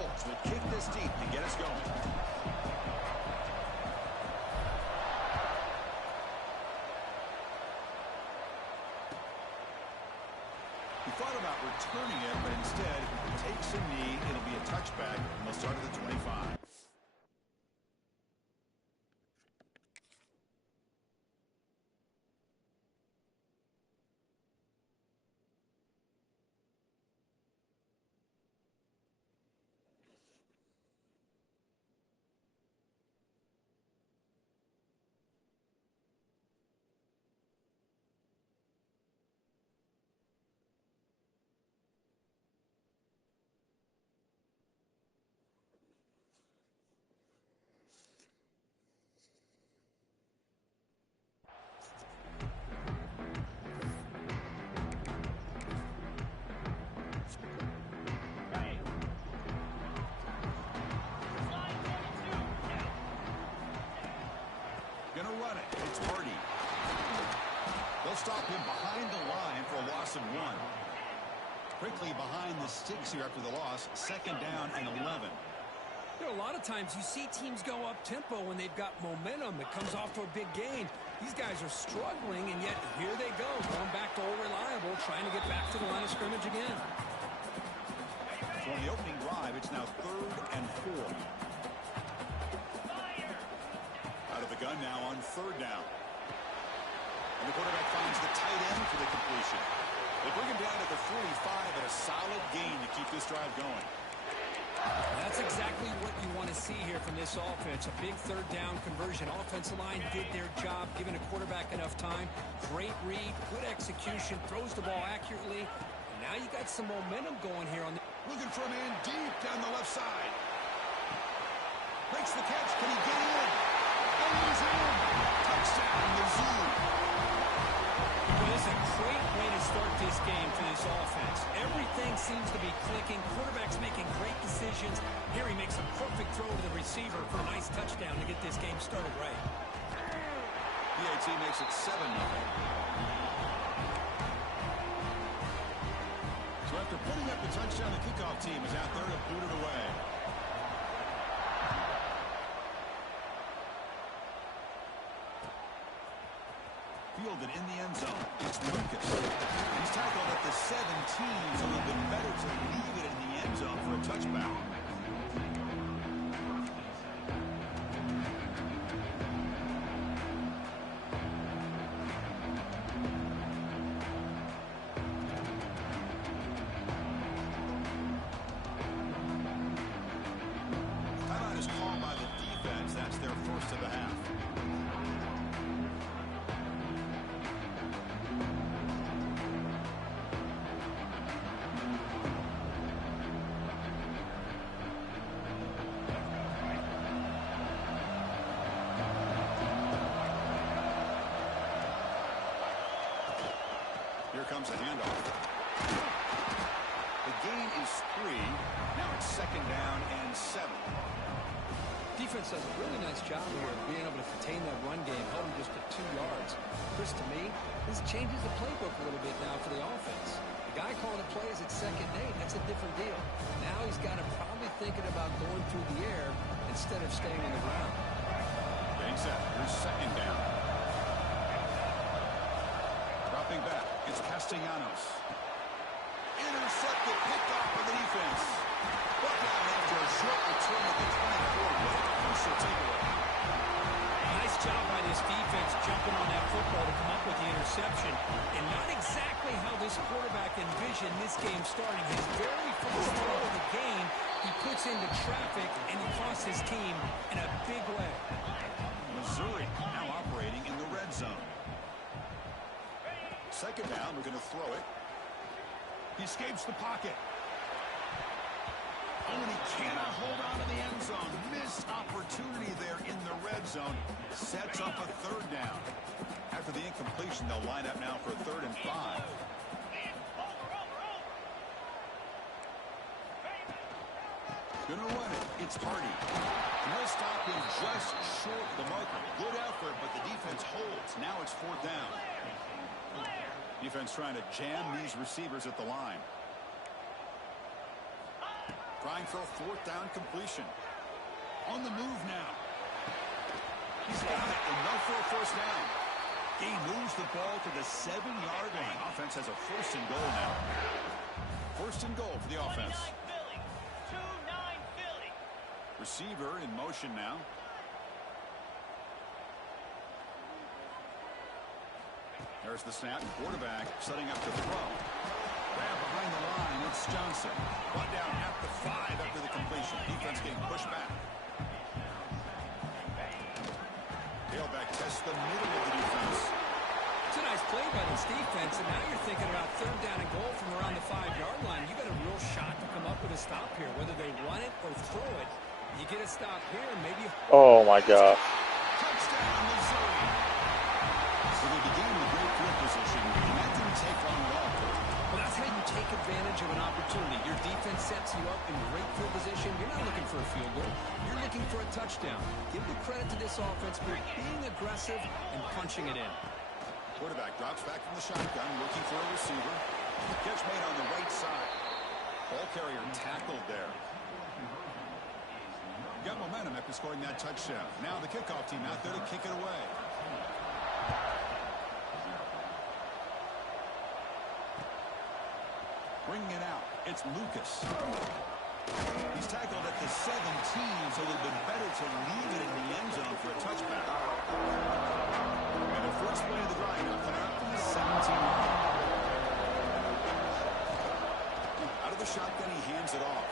Rebels will kick this deep to get us going. He thought about returning it, but instead takes a knee. It'll be a touchback, and they'll start at the 25. Gonna run it. It's Purdy. They'll stop him behind the line for a loss of 1. Quickly behind the sticks here after the loss. Second down and 11. You know, a lot of times you see teams go up-tempo when they've got momentum. It comes off to a big gain. These guys are struggling, and yet here they go, going back to old reliable, trying to get back to the line of scrimmage again. So on the opening drive, it's now 3rd and 4. Out of the gun now on 3rd down. And the quarterback finds the tight end for the completion. They bring him down to the 45 at a solid gain to keep this drive going. That's exactly what you want to see here from this offense. A big 3rd down conversion. Offensive line did their job, giving a quarterback enough time. Great read, good execution, throws the ball accurately. And now you got some momentum going here on the... Looking for a man deep down the left side. Makes the catch. Can he get in? And he's in. Touchdown, Mizzou. Well, it's a great way to start this game for this offense. Everything seems to be clicking. Quarterback's making great decisions. Here he makes a perfect throw to the receiver for a nice touchdown to get this game started right. PAT makes it 7-0. So after putting up the touchdown, the kickoff team is out there to boot it away. Fielded in the end zone. It's Lucas. He's tackled at the 17, so a little bit better to leave it in the end zone for a touchback. Timeout is called by the defense. That's their first of the half. Here comes a handoff. The gain is 3. Now it's 2nd down and 7. Defense does a really nice job here of being able to contain that run game, held him just to 2 yards. Chris, to me, this changes the playbook a little bit now for the offense. The guy calling the plays at 2nd and 8, that's a different deal. Now he's got him probably thinking about going through the air instead of staying on the ground. Getting set. Here's 2nd down. Dropping back. It's Castellanos. Intercepted, picked off by the defense. Brought down after a short return at the 24. What a crucial takeaway. Nice job by this defense jumping on that football to come up with the interception. And not exactly how this quarterback envisioned this game starting. His very first throw of the game, he puts into traffic, and he costs his team in a big way. Missouri now operating in the red zone. 2nd down, we're going to throw it. He escapes the pocket. Oh, and he cannot hold on to the end zone. Missed opportunity there in the red zone. Sets up a 3rd down. After the incompletion, they'll line up now for a 3rd and 5. Gonna run it. It's Hardy. And he'll stop him just short of the marker. Good effort, but the defense holds. Now it's 4th down. Defense trying to jam these receivers at the line. Trying for a fourth down completion. On the move now. He's got it, enough for a first down. He moves the ball to the 7-yard line. Offense has a first and goal now. First and goal for the offense. 2-9 Philly. Receiver in motion now. There's the snap. Quarterback setting up to throw. Grab behind the line. It's Johnson. Brought down at the 5 after the completion. Defense getting pushed back. Tailback tests the middle of the defense. It's a nice play by this defense, and now you're thinking about third down and goal from around the 5-yard line. You got a real shot to come up with a stop here, whether they run it or throw it. You get a stop here, and maybe. Oh my God. Touchdown, Missouri. So they began with great field position, and that didn't take long at all. Well, that's how you take advantage of an opportunity. Your defense sets you up in great field position. You're not looking for a field goal. You're looking for a touchdown. Give the credit to this offense for being aggressive and punching it in. Quarterback drops back from the shotgun, looking for a receiver. Catch made on the right side. Ball carrier tackled there. Got momentum after scoring that touchdown. Now the kickoff team out there to kick it away. Bringing it out, it's Lucas. He's tackled at the 17, so it would have been better to leave it in the end zone for a touchback. And the first play of the drive now coming out from the 17. Out of the shotgun, he hands it off.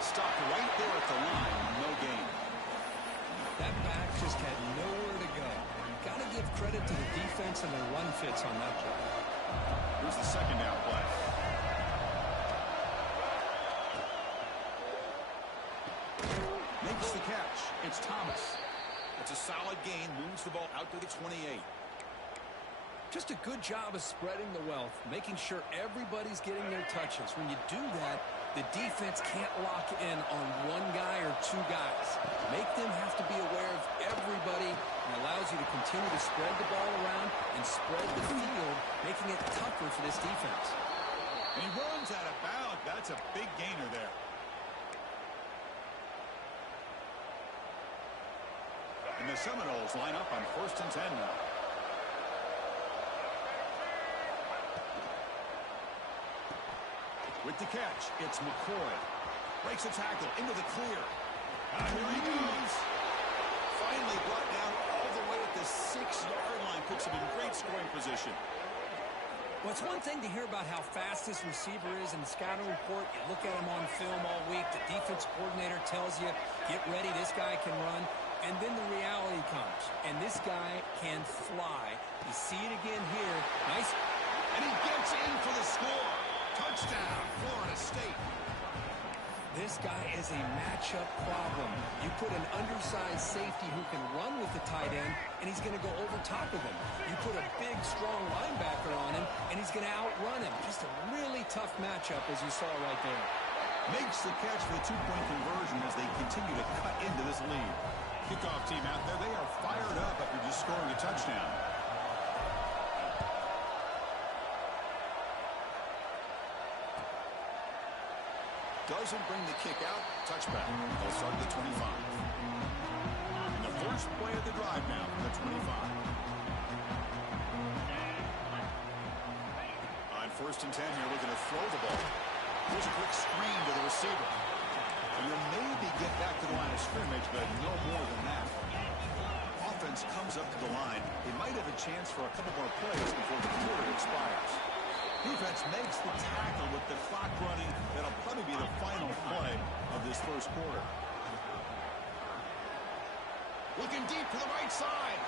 Stopped right there at the line, no gain. That back just had nowhere to go. Got to give credit to the defense and the run fits on that play. Here's the second down play. Makes the catch. It's Thomas. It's a solid gain. Moves the ball out to the 28. Just a good job of spreading the wealth, making sure everybody's getting their touches. When you do that, the defense can't lock in on one guy or two guys. Make them have to be aware of everybody, and allows you to continue to spread the ball around and spread the field, making it tougher for this defense. And he runs out of bounds. That's a big gainer there. And the Seminoles line up on 1st and 10 now. With the catch, it's McCoy. Breaks a tackle into the clear. Here he goes. Finally brought down all the way at the 6-yard line. Puts him in great scoring position. Well, it's one thing to hear about how fast this receiver is in the scouting report. You look at him on film all week. The defense coordinator tells you, get ready, this guy can run. And then the reality comes. And this guy can fly. You see it again here. Nice. And he gets in for the score. Touchdown, Florida State. This guy is a matchup problem. You put an undersized safety who can run with the tight end, and he's going to go over top of him. You put a big, strong linebacker on him, and he's going to outrun him. Just a really tough matchup, as you saw right there. Makes the catch for the 2-point conversion as they continue to cut into this lead. Kickoff team out there, they are fired up after just scoring a touchdown. Doesn't bring the kick out. Touchback. They'll start at the 25. And the first play of the drive now from the 25. On 1st and 10 here, looking to throw the ball. Here's a quick screen to the receiver. And you'll maybe get back to the line of scrimmage, but no more than that. Offense comes up to the line. They might have a chance for a couple more plays before the quarter expires. Defense makes the tackle with the clock running. That'll probably be the final play of this first quarter. Looking deep to the right side.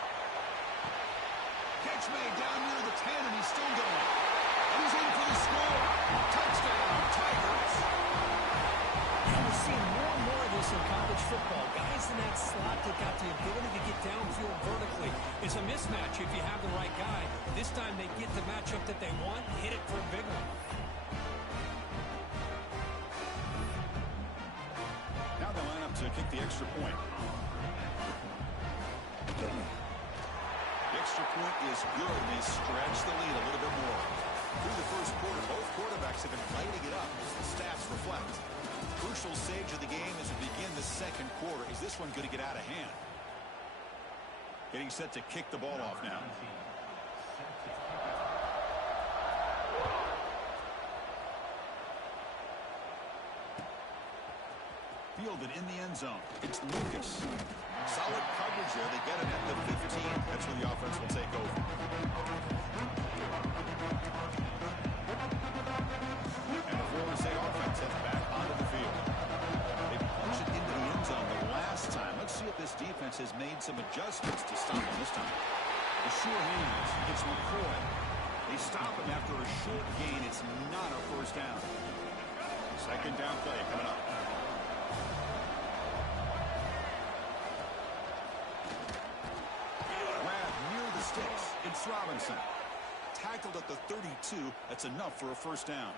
Catch made down near the 10, and he's still going. And he's in for the score. Touchdown, Tigers. We're seeing more and more of this in college football. Guys in that slot that got the ability to get downfield vertically. It's a mismatch if you have the right guy. This time they get the matchup that they want, hit it for a big one. Now they line up to kick the extra point. The extra point is good. They stretch the lead a little bit more. Through the first quarter, both quarterbacks have been lighting it up, as the stats reflect. crucial stage of the game as we begin the second quarter. Is this one going to get out of hand? Getting set to kick the ball off now. Fielded in the end zone. It's Lucas. Solid coverage there. They get him at the 15. That's where the offense will take over. And the Florida State offense heads back onto the field. They punch it into the end zone the last time. Let's see if this defense has made some adjustments to stop him this time. The sure hands. It's McCoy. They stop him after a short gain. It's not a first down. Second down play coming up. It's Robinson. Tackled at the 32. That's enough for a first down.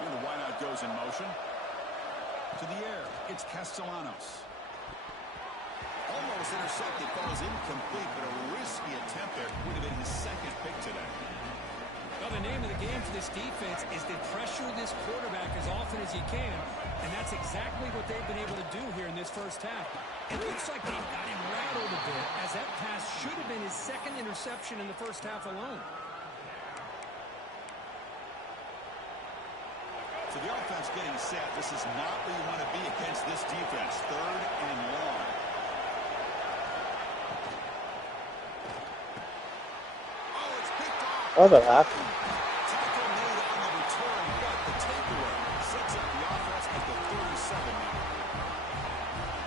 Here the wideout goes in motion. To the air. It's Castellanos. Almost intercepted, falls incomplete, but a risky attempt there. Would have been his second pick today. Well, the name of the game for this defense is to pressure this quarterback as often as you can, and that's exactly what they've been able to do here in this first half. It looks like they've got him rattled a bit, as that pass should have been his second interception in the first half alone. So the offense getting set. This is not where you want to be against this defense. Third and long. What the heck? Tackle made on the return, but the takeaway sets up the offense at the 37 now.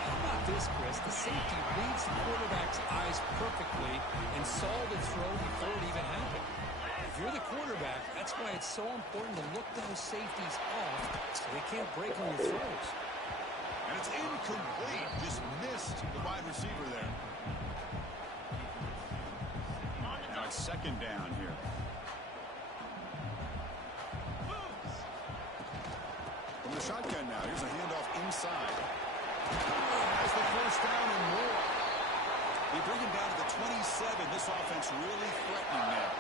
How about this, Chris? The safety reads the quarterback's eyes perfectly and saw the throw before it even happened. If you're the quarterback, that's why it's so important to look those safeties off so they can't break on your throws. And it's incomplete. Just missed the wide receiver there. Now it's second down here. From the shotgun now. Here's a handoff inside. Has the first down and more. They bring him down to the 27. This offense really threatening now.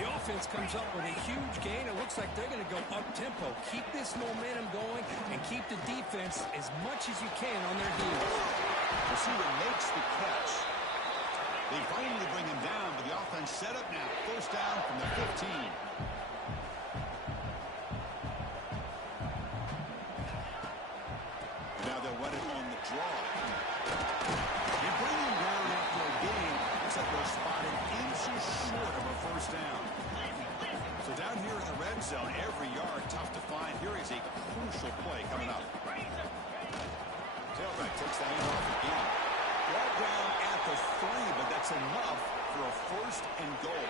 The offense comes up with a huge gain. It looks like they're going to go up-tempo. Keep this momentum going and keep the defense as much as you can on their heels. Receiver makes the catch. They finally bring him down, but the offense set up now. First down from the 15. Now they'll run it on the draw. They bring him down after a gain, except they're spotted inches short of a first down. So down here in the red zone, every yard tough to find. Here is a crucial play coming up. Tailback takes the handoff again. Ball down at the 3, but that's enough for a first and goal.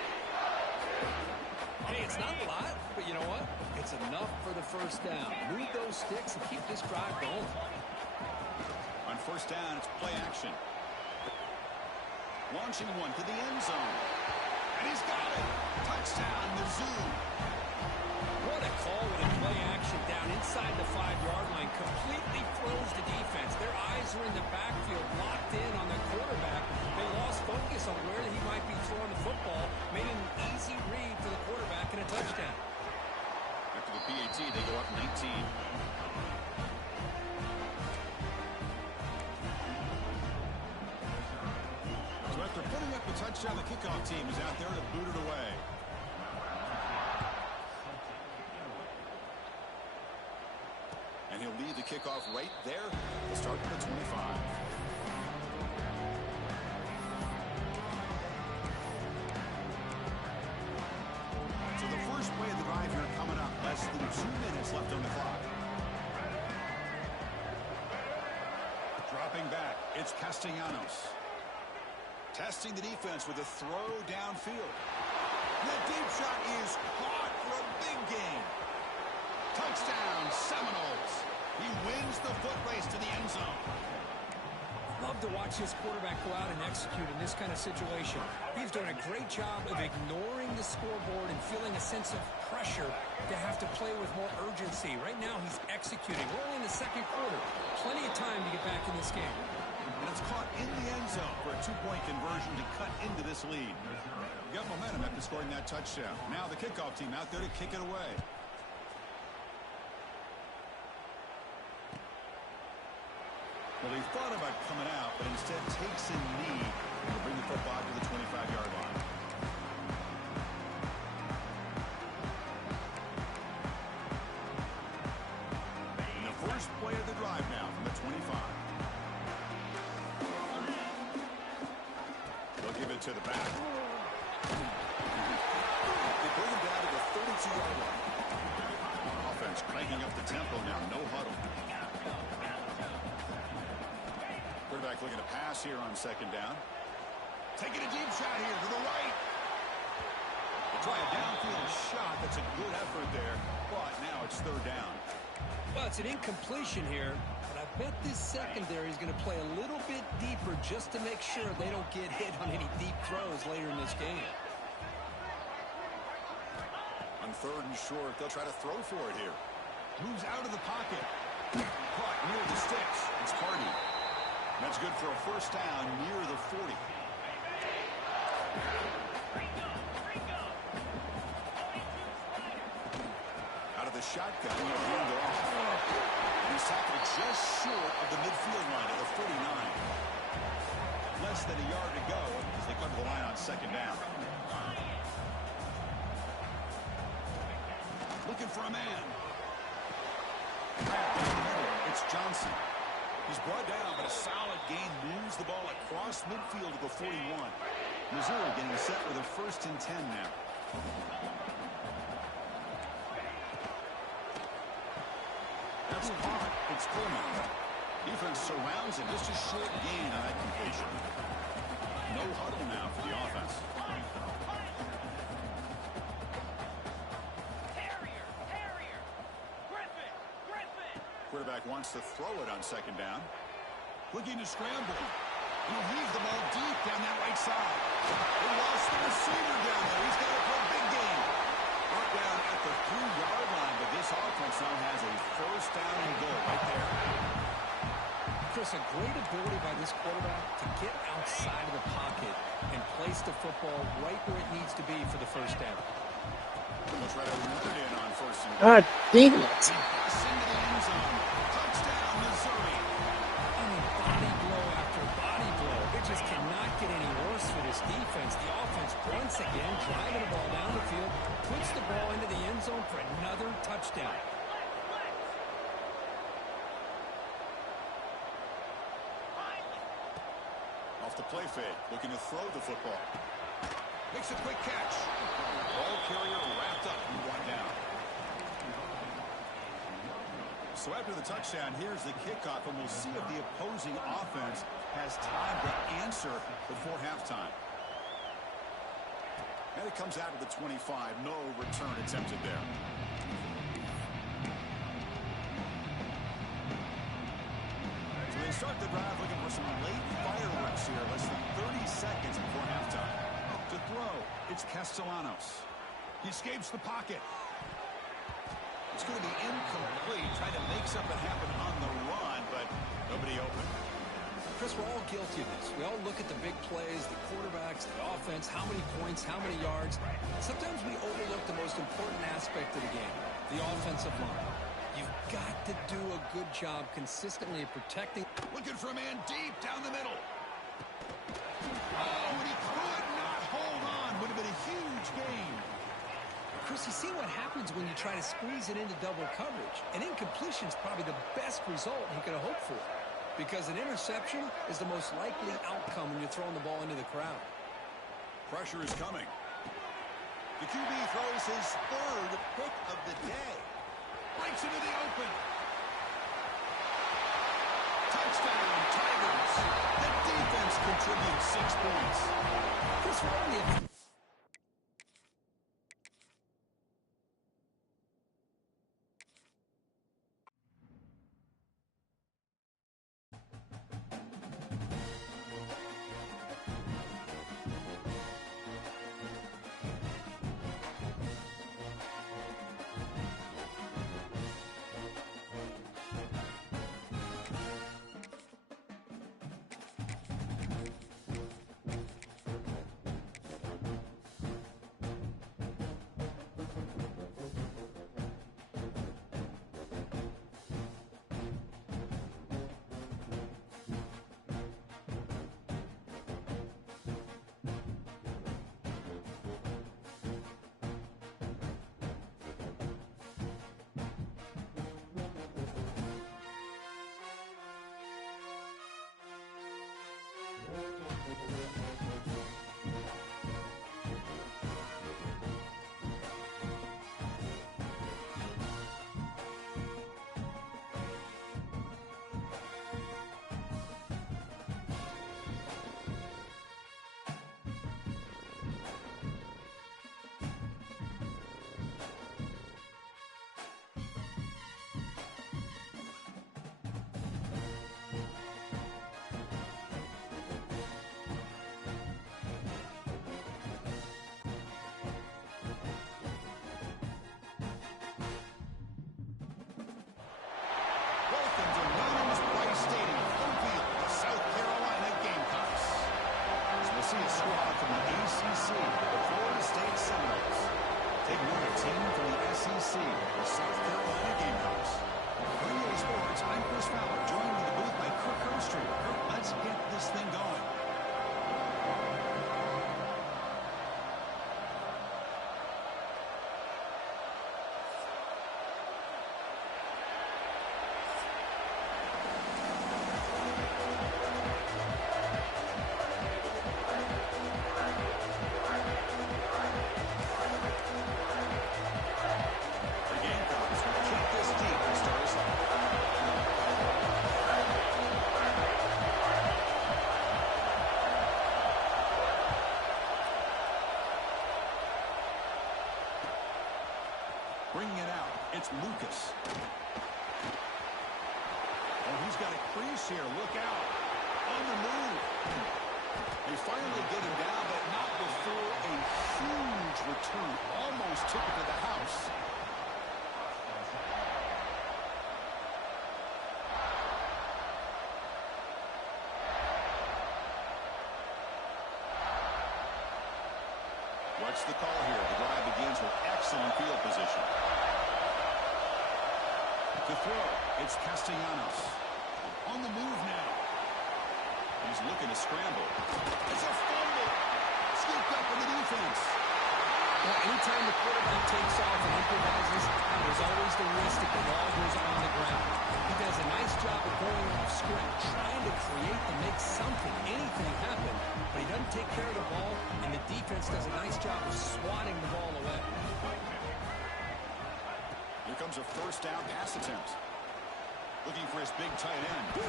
Hey, it's not a lot, but you know what? It's enough for the first down. Move those sticks and keep this drive going. On first down, it's play action. Launching one to the end zone. And he's got it. Touchdown, Mizzou. What a call with a play action down inside the 5-yard line. Completely throws the defense. Their eyes are in the backfield, locked in on the quarterback. They lost focus on where he might be throwing the football. Made an easy read for the quarterback and a touchdown. After the PAT, they go up 19. So after putting up the touchdown, the kickoff team is out there to boot it away. And he'll lead the kickoff right there. We'll start at the 25. So the first play of the drive here coming up. Less than 2 minutes left on the clock. Dropping back, it's Castellanos. Testing the defense with a throw downfield. The deep shot is caught for a big gain. Touchdown, Seminoles. He wins the foot race to the end zone. Love to watch this quarterback go out and execute in this kind of situation. He's done a great job of ignoring the scoreboard and feeling a sense of pressure to have to play with more urgency. Right now, he's executing, rolling the the second quarter. Plenty of time to get back in this game. And it's caught in the end zone for a 2-point conversion to cut into this lead. You got momentum after scoring that touchdown. Now the kickoff team out there to kick it away. Well, he thought about coming out, but instead takes a knee to bring the football to the 25-yard line. And the first play of the drive now from the 25. They'll give it to the back. They bring him down to the 32-yard line. Offense cranking up the tempo now. No huddle. Quarterback looking to pass here on second down. Taking a deep shot here to the right. They try a downfield shot. That's a good effort there. But now it's third down. Well, it's an incompletion here, but I bet this secondary is going to play a little bit deeper just to make sure they don't get hit on any deep throws later in this game. On third and short, they'll try to throw for it here. Moves out of the pocket. Caught near the sticks. It's Hardy. That's good for a first down near the 40. Out of the shotgun, he'll hand off. He's tackled just short of the midfield line at the 49. Less than a yard to go as they come to the line on second down. Looking for a man. It's Johnson. He's brought down, but a solid gain moves the ball across midfield to the 41. Missouri getting set with a 1st and 10 now. That's caught. It's Coleman. Defense surrounds him. Just a short gain on that completion. No huddle now for the offense. Quarterback wants to throw it on second down. Looking to scramble. He'll heave the ball deep down that right side. They lost the receiver down there. He's got it for a big game. Brought down at the 3-yard line, but this offense now has a first down and goal right there. Chris, a great ability by this quarterback to get outside of the pocket and place the football right where it needs to be for the first down. We'll try to run it in on first and God dang it. pass into the end zone. Touchdown, Missouri. I mean, body blow after body blow. It just cannot get any worse for this defense. The offense once again driving the ball down the field, puts the ball into the end zone for another touchdown. Off the play fake, looking to throw the football. Makes a quick catch. Ball carrier wrapped up and brought down. So after the touchdown, here's the kickoff, and we'll see if the opposing offense has time to answer before halftime. And it comes out of the 25. No return attempted there. So they start the drive looking for some late fireworks here. Less than 30 seconds before halftime. To throw, it's Castellanos. He escapes the pocket. It's going to be incomplete. Trying to make something happen on the run, but nobody open. Chris, we're all guilty of this. We all look at the big plays, the quarterbacks, the offense, how many points, how many yards. Sometimes we overlook the most important aspect of the game, the offensive line. You've got to do a good job consistently of protecting. Looking for a man deep down the middle. Oh, and he could not hold on. Would have been a huge gain. Chris, you see what happens when you try to squeeze it into double coverage. An incompletion is probably the best result he could have hoped for, because an interception is the most likely outcome when you're throwing the ball into the crowd. Pressure is coming. The QB throws his 3rd pick of the day. Breaks into the open. Touchdown, Tigers. The defense contributes 6 points. Chris, we're only squad from the ACC, the Florida State Seminoles. Taking on a team from the SEC, the South Carolina Gamecocks. Radio Sports, I'm Chris Fowler, joined in the booth by Kirk Herbstreit. Kirk, let's get this thing going. Bringing it out, it's Lucas. Oh, he's got a crease here. Look out. On the move. They finally get him down, but not before a huge return. Almost took it to the house. What's the call here? The drive begins with excellent field position. To throw, it's Castellanos. On the move now. He's looking to scramble. It's a fumble. Scooped up in the defense. Well, anytime the quarterback takes off and improvises, there's always the risk that the ball goes on the ground. He does a nice job of going off script, trying to create and make something, anything happen, but he doesn't take care of the ball, and the defense does a nice job of swatting the ball away. Here comes a first down pass attempt. Looking for his big tight end.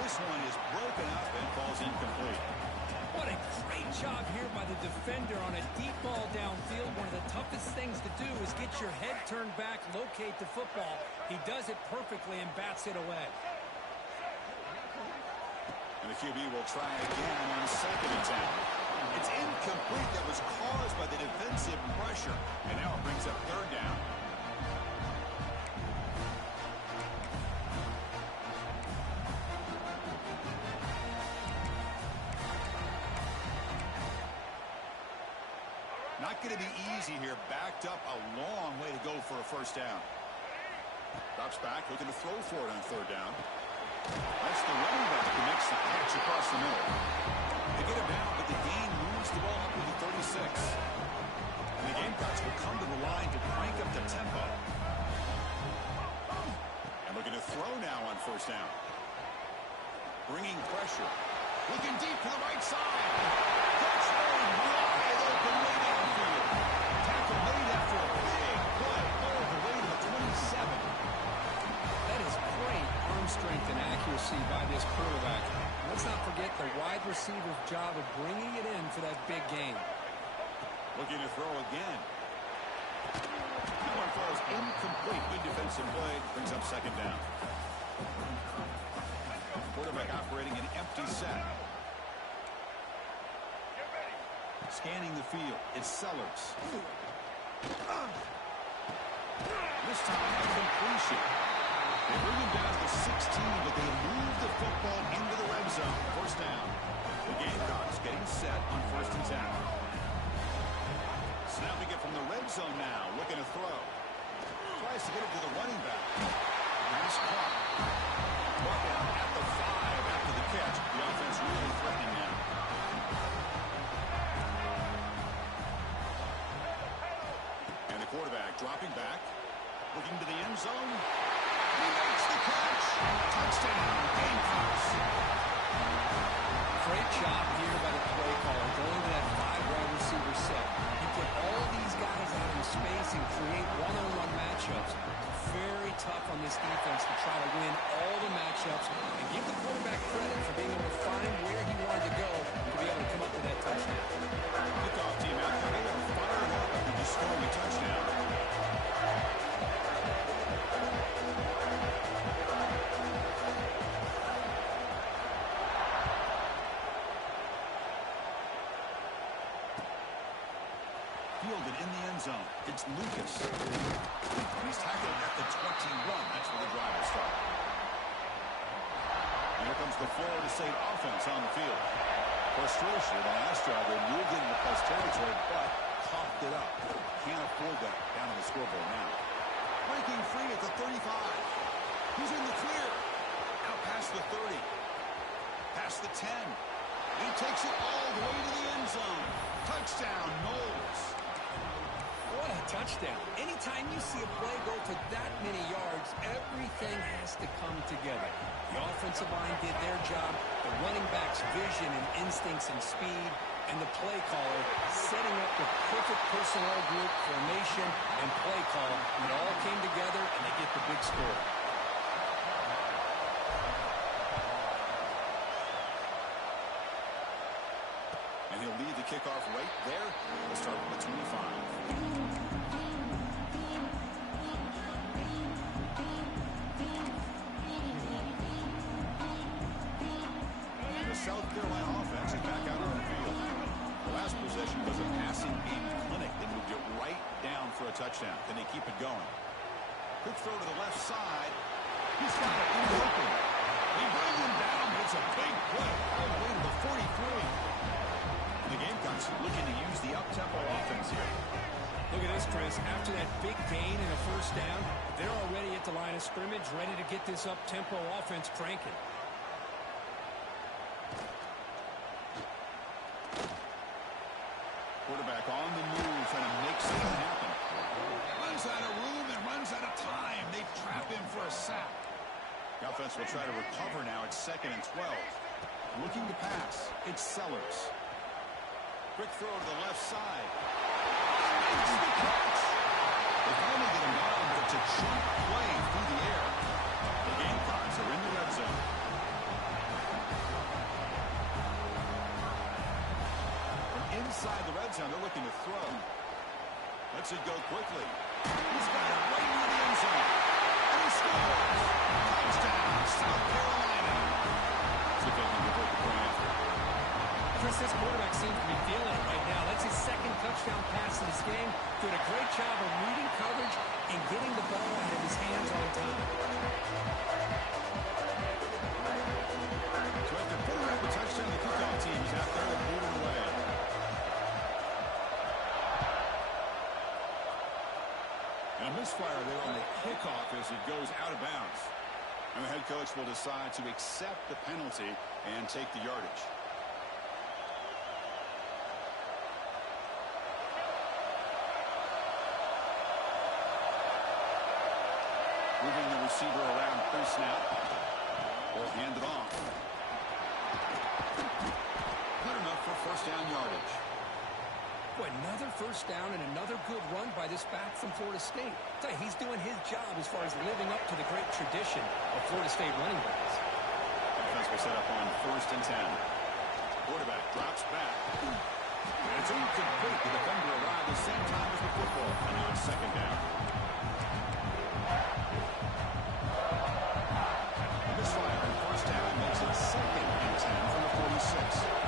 This one is broken up and falls incomplete. What a great job here by the defender on a deep ball downfield. One of the toughest things to do is get your head turned back, locate the football. He does it perfectly and bats it away. And the QB will try again on second attempt. It's incomplete. That was caused by the defensive pressure. And now it brings up third down. Not going to be easy here. Backed up a long way to go for a first down. Drops back, looking to throw for it on third down. That's the running back who makes the catch across the middle. They get him down, but the gain moves the ball up to the 36. And the Gamecocks will come to the line to crank up the tempo. And looking to throw now on first down. Bringing pressure. Looking deep to the right side. That's wide open way downfield. Tackle made after a big play all the way to the 27. That is great arm strength and accuracy by this quarterback. Let's not forget the wide receiver's job of bringing it in for that big gain. Looking to throw again. That one falls incomplete. Good defensive play. Brings up second down. Quarterback operating an empty set. Scanning the field. It's Sellers. This time a completion. They bring him down to the 16, but they move the football into the red zone. First down. The Gamecocks getting set on first and 10. Snapping it from the red zone now. Looking to throw. Tries to get it to the running back. Nice caught. Brought down at the 5 after the catch. The offense really threatening now. And the quarterback dropping back. Looking to the end zone. He makes the catch. Touchdown, Gamecocks. Great job here by the play caller, going to that 5 wide receiver set. He put all these guys out in space and create one-on-one matchups. Very tough on this defense to try to win all the matchups and give the quarterback credit for being able to find where he wanted to go to be able to come up with that touchdown. Kickoff team out there. They are fired up after just scoring a touchdown. Fielded in the end zone. It's Lucas. He's tackled at the 21. That's where the drive will start. And here comes the Florida State offense on the field. Frustration. The last drive, they moved into plus territory, but coughed it up. Can't afford that down on the scoreboard now. Breaking free at the 35. He's in the clear. Now past the 30. Past the 10. He takes it all the way to the end zone. Touchdown, Knowles. What a touchdown. Anytime you see a play go for that many yards, everything has to come together. The offensive line did their job, the running back's vision and instincts and speed, and the play caller setting up the perfect personnel group, formation, and play call. It all came together, and they get the big score. And he'll lead the kickoff right there. We'll start with the 25. South Carolina offense is back out on the field. The last possession was a passing game clinic. They moved it right down for a touchdown. Then they keep it going. Quick throw to the left side. He's got it in the open. They bring him down, but it's a big play all the way to the 43. The Gamecocks looking to use the up-tempo offense here. Look at this, Chris. After that big gain and a first down, they're already at the line of scrimmage, ready to get this up-tempo offense cranking. Quarterback on the move, trying to make something happen. Runs out of room and runs out of time. They trap him for a sack. The offense will try to recover now. It's 2nd and 12. Looking to pass. It's Sellers. Quick throw to the left side. Makes the catch. They finally get him down, but it's a cheap play through the air. The Gamecocks are in the red zone. Inside the red zone, they're looking to throw. Lets it go quickly. He's got it right near the end zone. And he scores. Touchdown, South Carolina. See if they can convert the point after. Chris, this quarterback seems to be feeling it right now. That's his 2nd touchdown pass in this game. Doing a great job of reading coverage and getting the ball out of his hands on time. So after putting up a touchdown, the kickoff team is out there to move it away. And a misfire there on the kickoff as it goes out of bounds. And the head coach will decide to accept the penalty and take the yardage. Moving the receiver around pre-snap. Or hand it off. Good enough for first down yardage. Boy, another first down and another good run by this back from Florida State. I tell you, he's doing his job as far as living up to the great tradition of Florida State running backs. Offense will set up on 1st and 10. Quarterback drops back. And it's incomplete. The defender arrived at the same time as the football. And now it's 2nd down. Misfire on 1st down makes it 2nd and 10 from the 46.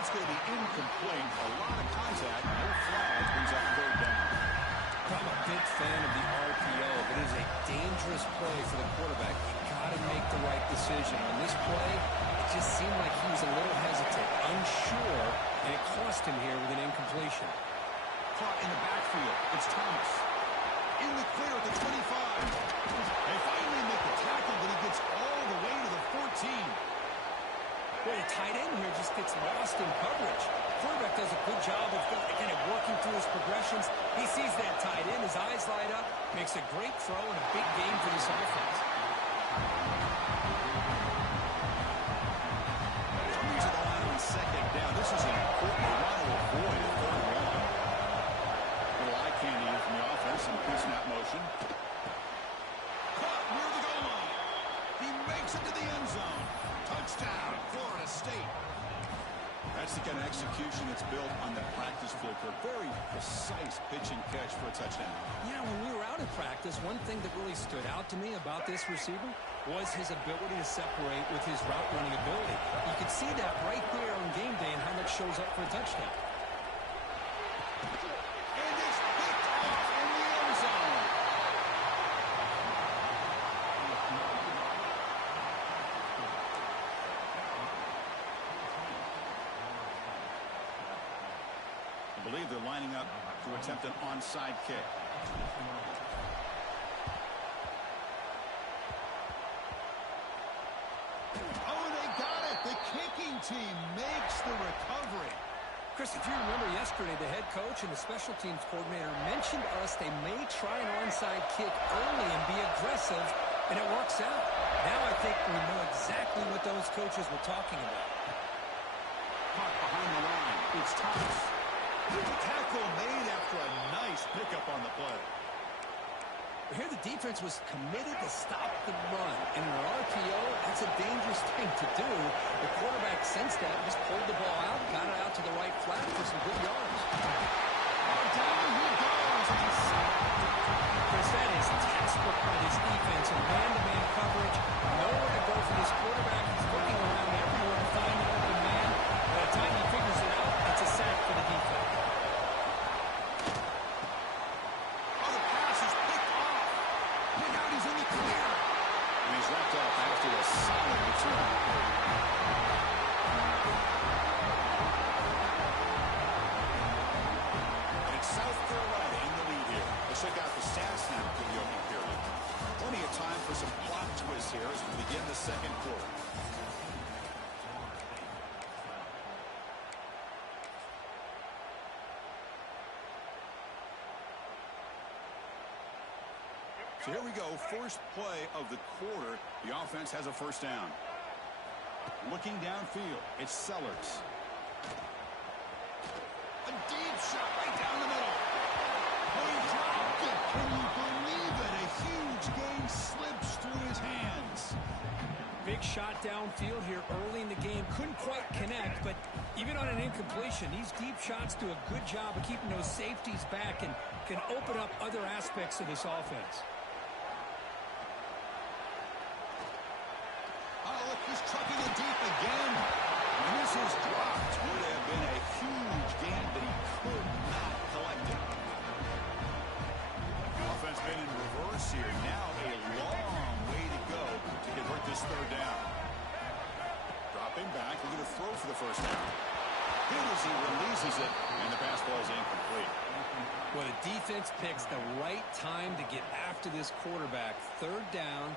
That's going to be incomplete. A lot of contact. No flag brings up 3rd down. I'm a big fan of the RPO, but it is a dangerous play for the quarterback. You got to make the right decision. On this play, it just seemed like he was a little hesitant, unsure, and it cost him here with an incompletion. Caught in the backfield. It's Thomas. In the clear at the 25. They finally make the tackle, but he gets all the way to the 14. Boy, the tight end here just gets lost in coverage. Quarterback does a good job of kind of working through his progressions. He sees that tight end, his eyes light up, makes a great throw and a big game for this offense. Coming to the line on 2nd down. This is an important run to avoid at 3rd and 1. Little eye candy here from the offense in pre-snap motion. Caught near the goal line. He makes it to the end zone. Touchdown, Florida State. That's the kind of execution that's built on the practice field for a very precise pitch and catch for a touchdown. Yeah, when we were out in practice, one thing that really stood out to me about this receiver was his ability to separate with his route running ability. You could see that right there on game day and how that shows up for a touchdown. And it's picked I believe they're lining up to attempt an onside kick. Oh, they got it. The kicking team makes the recovery. Chris, if you remember yesterday, the head coach and the special teams coordinator mentioned to us they may try an onside kick early and be aggressive, and it works out. Now I think we know exactly what those coaches were talking about. Caught behind the line. It's Thomas. Tackle made after a nice pickup on the play. Here the defense was committed to stop the run. And in an RPO, that's a dangerous thing to do. The quarterback sensed that, just pulled the ball out, got it out to the right flat for some good yards. Down he goes. Chris, that is textbook by this defense in man-to-man coverage. Nowhere to go for this quarterback. He's looking around everywhere to find an open man. By the time he figures it out, it's a sack for the defense. Wrapped up after a solid return. And it's South Carolina in the lead here. Let's check out the stats now for the opening period. Plenty of time for some plot twists here as we begin the second quarter. So here we go, first play of the quarter. The offense has a first down. Looking downfield, it's Sellers. A deep shot right down the middle. Oh, he dropped it. Can you believe it? A huge gain slips through his hands. Big shot downfield here early in the game. Couldn't quite connect, but even on an incompletion, these deep shots do a good job of keeping those safeties back and can open up other aspects of this offense. He's trucking it deep again. And this is dropped. Would have been a huge gain, but he could not collect it. Offense been in reverse here. Now a long way to go to convert this third down. Dropping back. We're going to throw for the first down. Good as he releases it, and the pass ball is incomplete. Well, the defense picks the right time to get after this quarterback. Third down,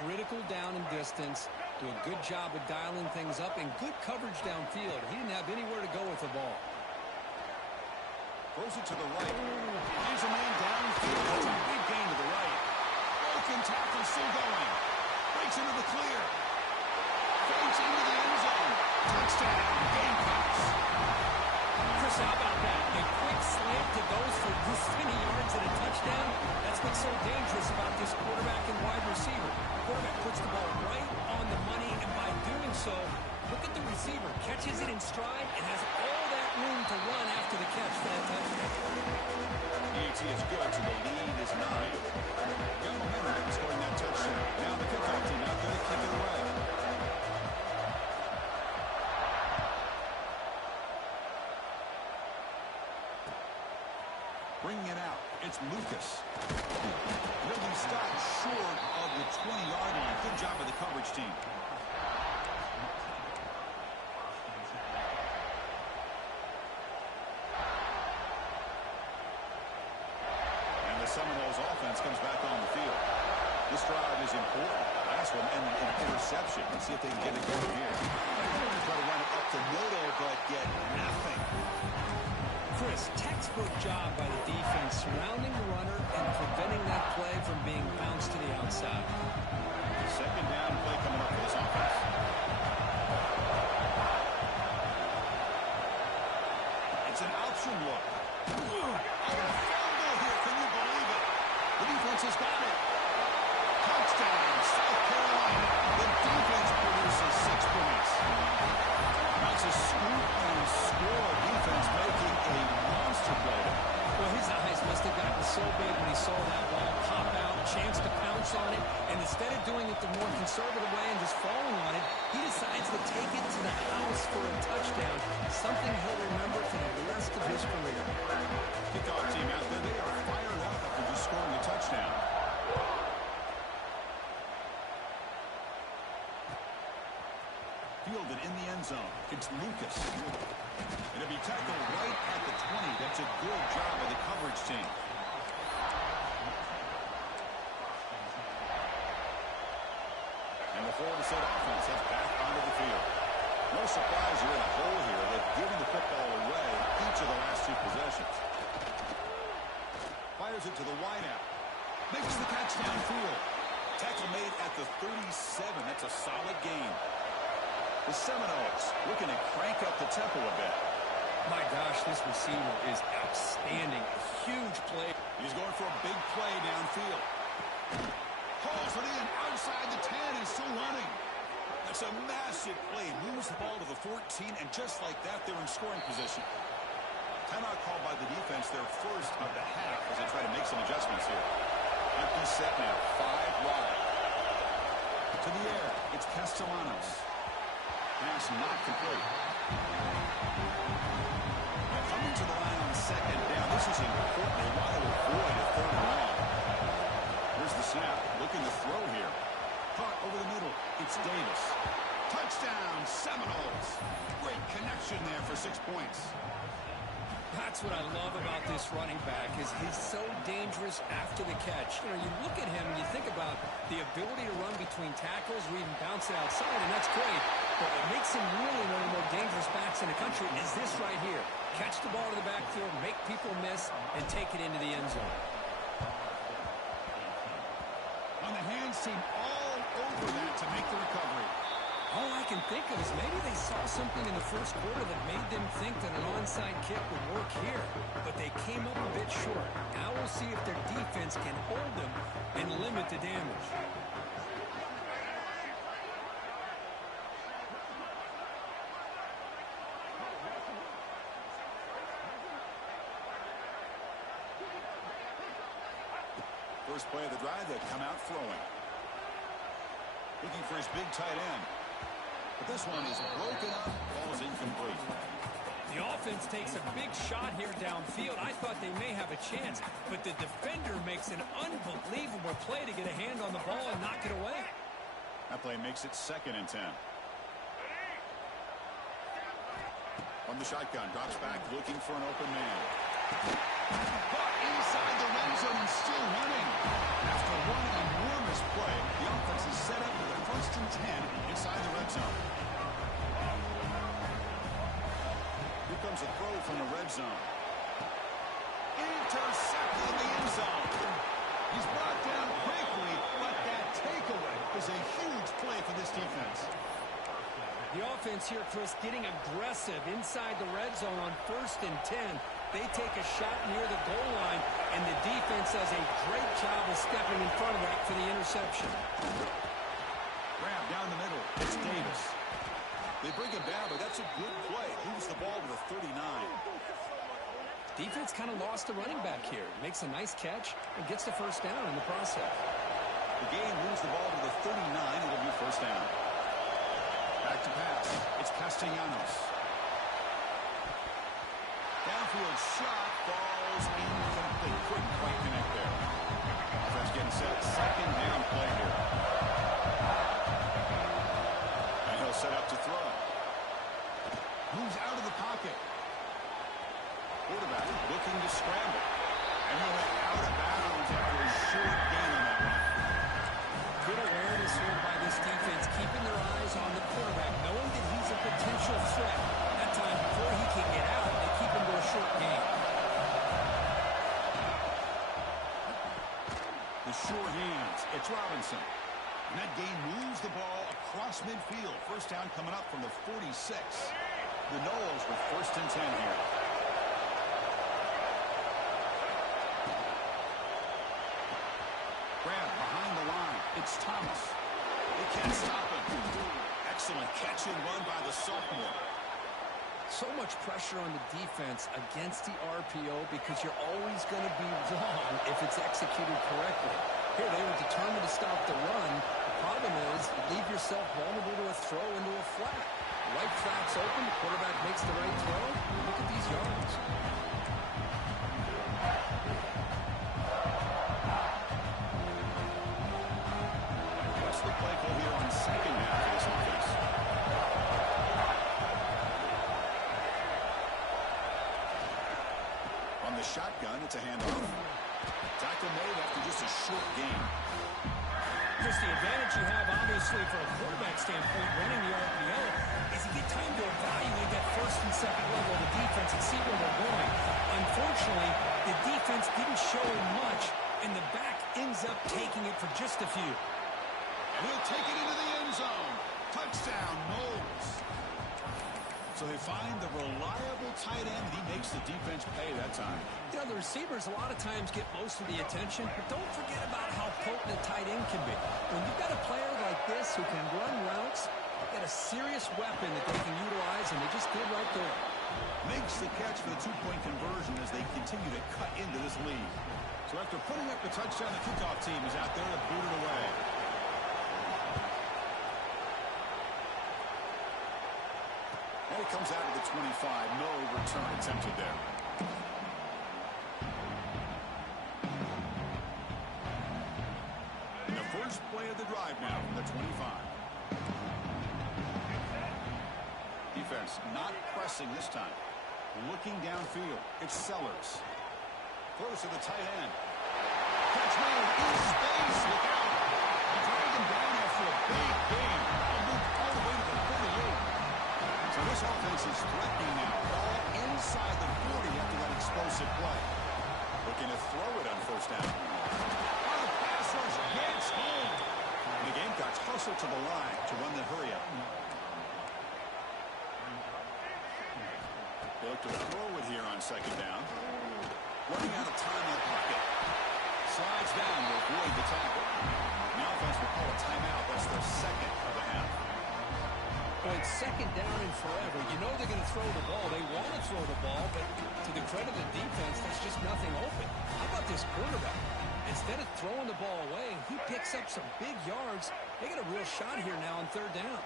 critical down and distance. Do a good job of dialing things up and good coverage downfield. He didn't have anywhere to go with the ball. Throws it to the right. Finds a man downfield. That's a big gain to the right. Broken tackle still going. Breaks into the clear. Fades into the end zone. Touchdown. Gamecocks. Chris, how about that? A quick slant that goes for this many yards and a touchdown. That's what's so dangerous about this quarterback and wide receiver. The quarterback puts the ball right on the money, and by doing so, look at the receiver. Catches it in stride and has all that room to run after the catch for that touchdown. EAT is good, so the lead is 9. Got momentum scoring that touchdown. Now the kickoff team out there to kick it away. Bringing it out, it's Lucas. He'll be stopped short of the 20-yard line. Good job of the coverage team. And the Seminoles offense comes back on the field. This drive is important. Last one and an interception. Let's see if they can get it going here. Try to run it up the middle, but get nothing. Chris, textbook job by the defense surrounding the runner and preventing that play from being bounced to the outside. Second down play coming up for this offense. It's an option look. Oh, a fumble here. Can you believe it? The defense has got it. Touchdown, South Carolina. The defense produces 6 points. That's a scoop and score. Defense making a monster play. Well, his eyes must have gotten so big when he saw that ball pop out, chance to pounce on it, and instead of doing it the more conservative way and just falling on it, he decides to take it to the house for a touchdown, something he'll remember for the rest of his career. Kickoff team out there, they are fired up after just scoring a touchdown. Fielded in the end zone. It's Lucas. It'll be tackled right at the 20. Minnesota offense heads back onto the field. No surprise you're in a hole here. They've given the football away each of the last two possessions. Fires it to the wideout. Makes the catch downfield. Tackle made at the 37. That's a solid gain. The Seminoles looking to crank up the tempo a bit. My gosh, this receiver is outstanding. A huge play. He's going for a big play downfield. Hauls it in outside the 10 and still running. That's a massive play. Moves the ball to the 14, and just like that, they're in scoring position. Timeout called by the defense, their first of the half, as they try to make some adjustments here. Empty set now, 5 wide. To the air, it's Castellanos. Pass not complete. Coming to the line on second down. This is important. They want to avoid a third and long. Here's the snap. Looking to throw here. Caught over the middle. It's Davis. Touchdown, Seminoles. Great connection there for 6 points. That's what I love about this running back is he's so dangerous after the catch. You know, you look at him and you think about the ability to run between tackles or even bounce it outside, and that's great. But what makes him really one of the more dangerous backs in the country is this right here. Catch the ball to the backfield, make people miss, and take it into the end zone. On the hands team all over that to make the recovery. All I can think of is maybe they saw something in the first quarter that made them think that an onside kick would work here. But they came up a bit short. Now we'll see if their defense can hold them and limit the damage. First play of the drive, they come out throwing. Looking for his big tight end. But this one is broken up. Ball is incomplete. The offense takes a big shot here downfield. I thought they may have a chance, but the defender makes an unbelievable play to get a hand on the ball and knock it away. That play makes it 2nd and 10. From the shotgun, drops back, looking for an open man. Caught inside the red zone and still running. After one enormous play, the offense is set up for the 1st and 10 inside the red zone. Here comes a throw from the red zone. Intercepted in the end zone. He's brought down quickly, but that takeaway is a huge play for this defense. The offense here, Chris, getting aggressive inside the red zone on 1st and 10. They take a shot near the goal line, and the defense does a great job of stepping in front of that for the interception. Grab down the middle. It's Davis. They bring him down, but that's a good play. Moves the ball to the 39. Defense kind of lost the running back here. Makes a nice catch and gets the 1st down in the process. The game moves the ball to the 39. It'll be 1st down. Back to pass. It's Castellanos. Downfield shot falls incomplete. Couldn't quite connect there. Offense getting set. 2nd down play here. And he'll set up to throw. Moves out of the pocket. Quarterback looking to scramble. And he went out of bounds after a short gain on that one. Good awareness here by this defense, keeping their eyes on the quarterback, knowing that he's a potential threat. That time, before he can get out, they keep him to a short gain. The sure hands. It's Robinson. And that gain moves the ball across midfield. 1st down coming up from the 46. The Noles with 1st and 10 here. Grab behind the line. It's Thomas. They can't stop him. Excellent catch and run by the sophomore. So much pressure on the defense against the RPO because you're always going to be wrong if it's executed correctly. Here, they were determined to stop the run. The problem is you leave yourself vulnerable to a throw into a flat. The right flat's open. The quarterback makes the right throw. Look at these yards. What's the play call here on 2nd down for this offense? On the shotgun, it's a handoff. Tackle made after just a short gain. Chris, the advantage you have, obviously, from a quarterback standpoint, running the RPO, is you get time to evaluate that first and second level of the defense and see where they're going. Unfortunately, the defense didn't show much, and the back ends up taking it for just a few. And he'll take it into the end zone. Touchdown, Knowles. So they find the reliable tight end, and he makes the defense pay that time. You know, the receivers a lot of times get most of the attention, but don't forget about how potent a tight end can be. When you've got a player like this who can run routes, you've got a serious weapon that they can utilize, and they just did right there. Makes the catch for the two-point conversion as they continue to cut into this lead. So after putting up the touchdown, the kickoff team is out there to boot it away. And it comes out of the 25. No return attempted there. And the first play of the drive now from the 25. Defense not pressing this time. Looking downfield. It's Sellers. Throws to the tight end. Catch made in space. Look out. Drag him down after a big game. He moved all the way to the 38. So this offense is threatening now. Ball inside the 40 after that explosive play. Looking to throw it on first down. Oh, the pass rush gets home. And the Gamecocks hustle to the line to run the hurry-up. They look to throw it here on second down. Running out of time in the pocket. Slides down to avoid the tackle. The offense will call a timeout. That's their second of the half. Well, it's second down and forever. You know they're going to throw the ball. They want to throw the ball, but to the credit of the defense, there's just nothing open. How about this quarterback? Instead of throwing the ball away, he picks up some big yards. They got a real shot here now on third down.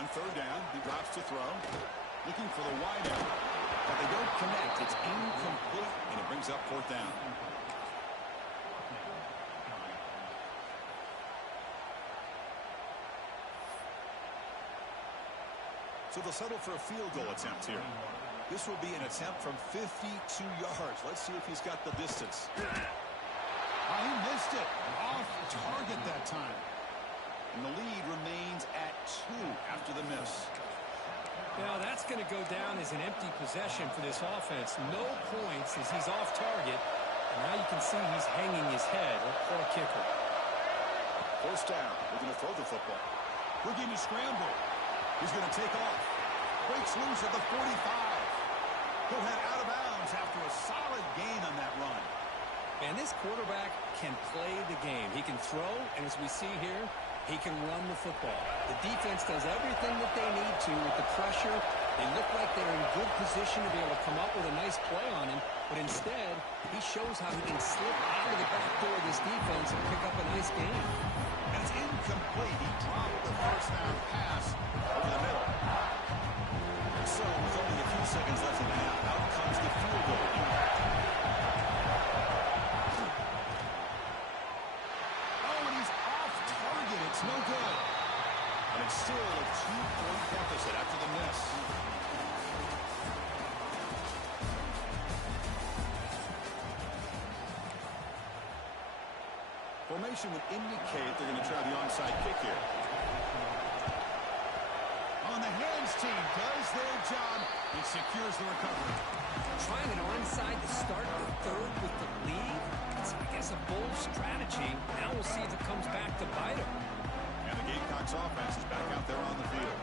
On third down, he drops to throw. Looking for the wide out. But they don't connect. It's incomplete, and it brings up fourth down. So they'll settle for a field goal attempt here. This will be an attempt from 52 yards. Let's see if he's got the distance. Oh, he missed it. Off target that time. And the lead remains at 2 after the miss. Now that's going to go down as an empty possession for this offense. No points as he's off target. And now you can see he's hanging his head. Poor kicker. First down. They're going to throw the football. Looking to scramble. He's going to take off. Breaks loose at the 45. He'll head out of bounds after a solid gain on that run. And this quarterback can play the game. He can throw, and as we see here, he can run the football. The defense does everything that they need to with the pressure. They look like they're in good position to be able to come up with a nice play on him, but instead, he shows how he can slip out of the back door of this defense and pick up a nice gain. And it's incomplete. He dropped the first down pass over the middle. So, with only a few seconds left in the half, out comes the field goal. It's no good. And it's still a 2-point deficit after the miss. Formation would indicate they're going to try the onside kick here. On the hands team does their job and secures the recovery. Trying an onside to start the third with the lead. It's, I guess, a bold strategy. Now we'll see if it comes back to bite him. And the Gamecocks offense is back out there on the field.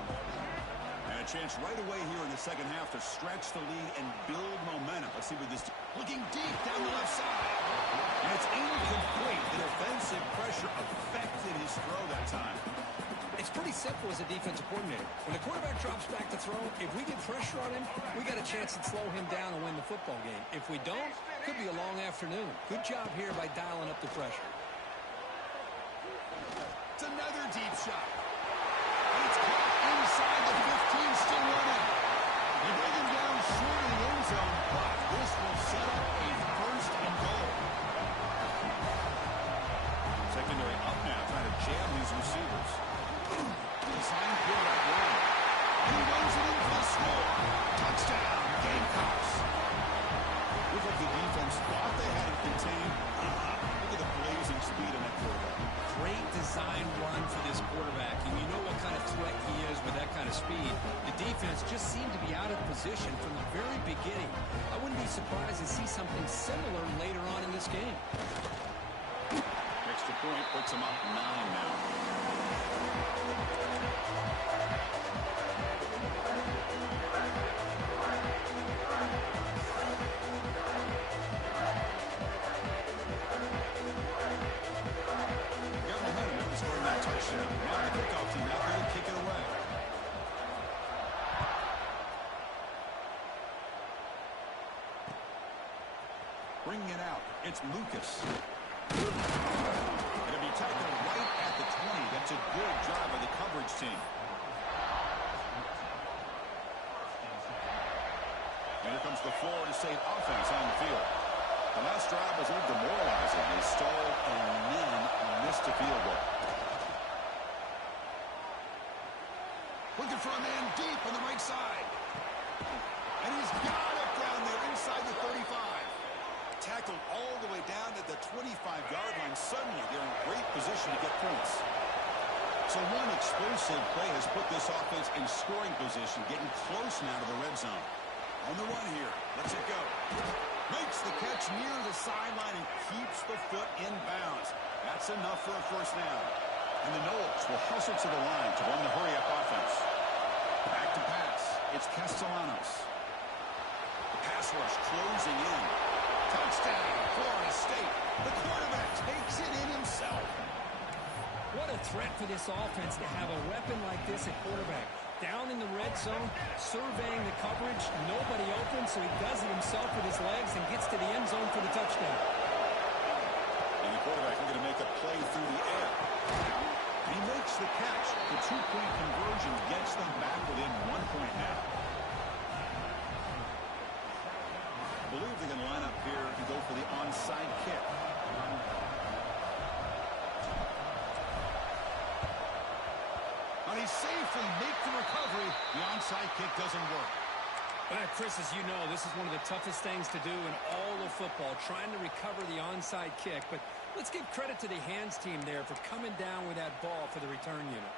And a chance right away here in the second half to stretch the lead and build momentum. Let's see what this... Looking deep down the left side. And it's incomplete. The defensive pressure affected his throw that time. It's pretty simple as a defensive coordinator. When the quarterback drops back to throw, if we get pressure on him, we got a chance to slow him down and win the football game. If we don't, it could be a long afternoon. Good job here by dialing up the pressure. It's another deep shot. And it's caught inside the 15, still running. They bring him down short of the end zone, but this will set up a first and goal. Secondary up now, trying to jam these receivers. Designed quarterback run. And he runs it in for the score. Touchdown, Gamecocks. Looked like the defense thought they had it contained. Look at the blazing speed in that quarterback. position from the very beginning. I wouldn't be surprised to see something similar later on in this game. Extra point puts them up 9 now. Scoring that touchdown. Now the kickoff team out there to kick it away. Bringing it out. It's Lucas. Going to be tackled right at the 20. That's a good job by the coverage team. And here comes the Florida State offense on the field. The last drive was a little demoralizing. They stalled and then missed a field goal. Looking for a man deep on the right side. And he's got it down there inside the 35. Tackled all the way down at the 25-yard line. Suddenly, they're in great position to get points. So one explosive play has put this offense in scoring position, getting close now to the red zone. On the run here. Lets it go. Makes the catch near the sideline and keeps the foot in bounds. That's enough for a first down. And the Noles will hustle to the line to run the hurry-up offense. Back to pass. It's Castellanos. The pass rush closing in. Touchdown, Florida State. The quarterback takes it in himself. What a threat for this offense to have a weapon like this at quarterback. Down in the red zone, surveying the coverage. Nobody open, so he does it himself with his legs and gets to the end zone for the touchdown. And the quarterback is going to make a play through the air. He makes the catch. The two-point conversion gets them back within 1 point now. I believe they're going to line up here and go for the onside kick. And he safely makes the recovery. The onside kick doesn't work. Chris, as you know, this is one of the toughest things to do in all of football, trying to recover the onside kick. But let's give credit to the hands team there for coming down with that ball for the return unit.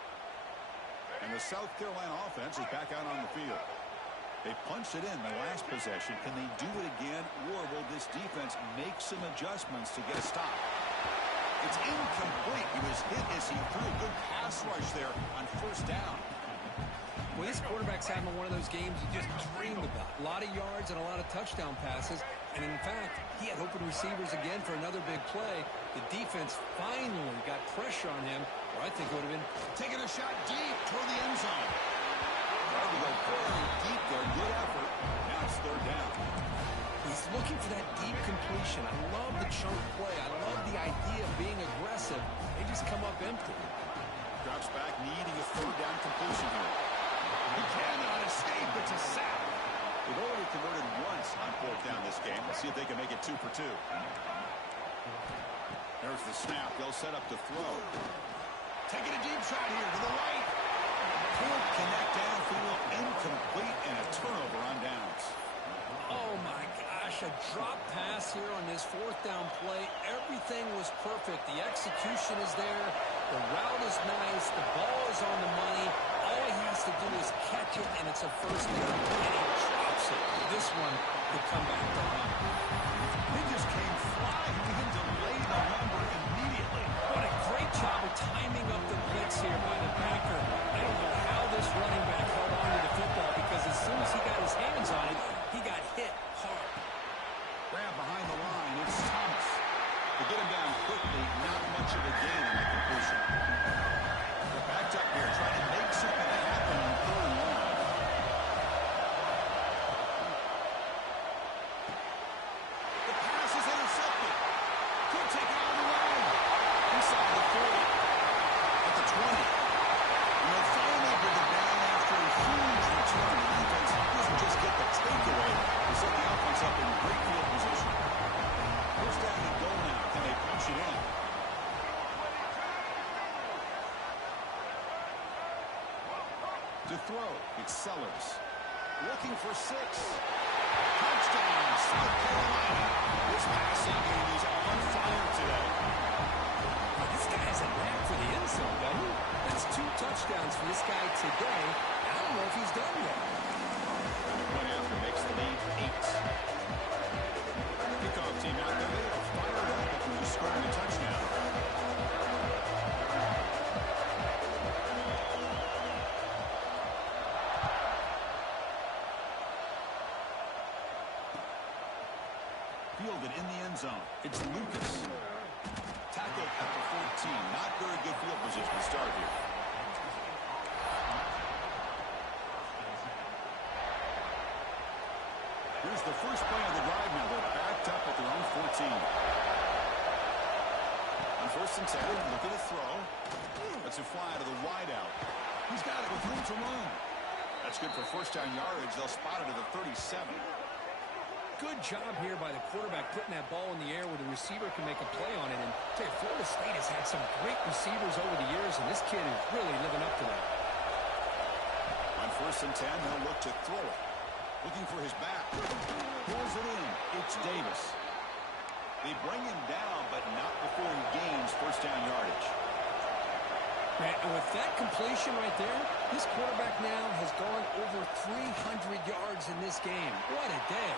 And the South Carolina offense is back out on the field. They punched it in the last possession. Can they do it again, or will this defense make some adjustments to get a stop? It's incomplete. He was hit as he threw a good pass rush there on first down. Well, this quarterback's having one of those games you just dreamed about. A lot of yards and a lot of touchdown passes. And, in fact, he had open receivers again for another big play. The defense finally got pressure on him, or I think it would have been taking a shot deep toward the end zone. Tried to go very deep there. Good effort. Now it's third down. He's looking for that deep completion. I love the chunk play. I love the idea of being aggressive. They just come up empty. Drops back, needing a third down completion here. He cannot escape. It's a sack. They've already converted once on fourth down this game. Let's see if they can make it 2 for 2. There's the snap. They'll set up to throw. Taking a deep shot here to the right. Can't connect downfield. Incomplete and a turnover on downs. Oh, my gosh. A drop pass here on this fourth down play. Everything was perfect. The execution is there. The route is nice. The ball is on the money. All he has to do is catch it, and it's a first down, and he drops it. This one could come back to him. He just came flying in to lay the number immediately. What a great job of timing up the blitz here by the backer. I don't know how this running back held on to the football, because as soon as he got his hands on it, he got hit hard. Grab behind the line. It's Thomas. To get him down quickly, not much of a gain on the completion. They're backed up here, trying to make something happen on third and long. The pass is intercepted. Could take it all the way. Inside the 40. At the 20. And they'll finally bring it down after a huge return. The defense doesn't just get the takeaway. They set the offense up in great field position. First down and goal now. Can they punch it in? To throw, it's Sellers. Looking for 6. Touchdown, South Carolina. This passing game is on fire today. Well, this guy has a knack for the end zone, doesn't he? That's 2 touchdowns for this guy today. I don't know if he's done yet. Plenty of fielded in the end zone. It's Lucas. Tackled at the 14. Not very good field position to start here. Here's the first play of the drive now. They're backed up at their own 14. On 1st and 10, look at the throw. That's a fly to the wideout. He's got it with room to run. That's good for first down yardage. They'll spot it at the 37. Good job here by the quarterback putting that ball in the air where the receiver can make a play on it. And tell you, Florida State has had some great receivers over the years, and this kid is really living up to that. On 1st and 10, they'll look to throw it. Looking for his back. Pulls it in. It's Davis. They bring him down, but not before he gains first down yardage. And with that completion right there, this quarterback now has gone over 300 yards in this game. What a day.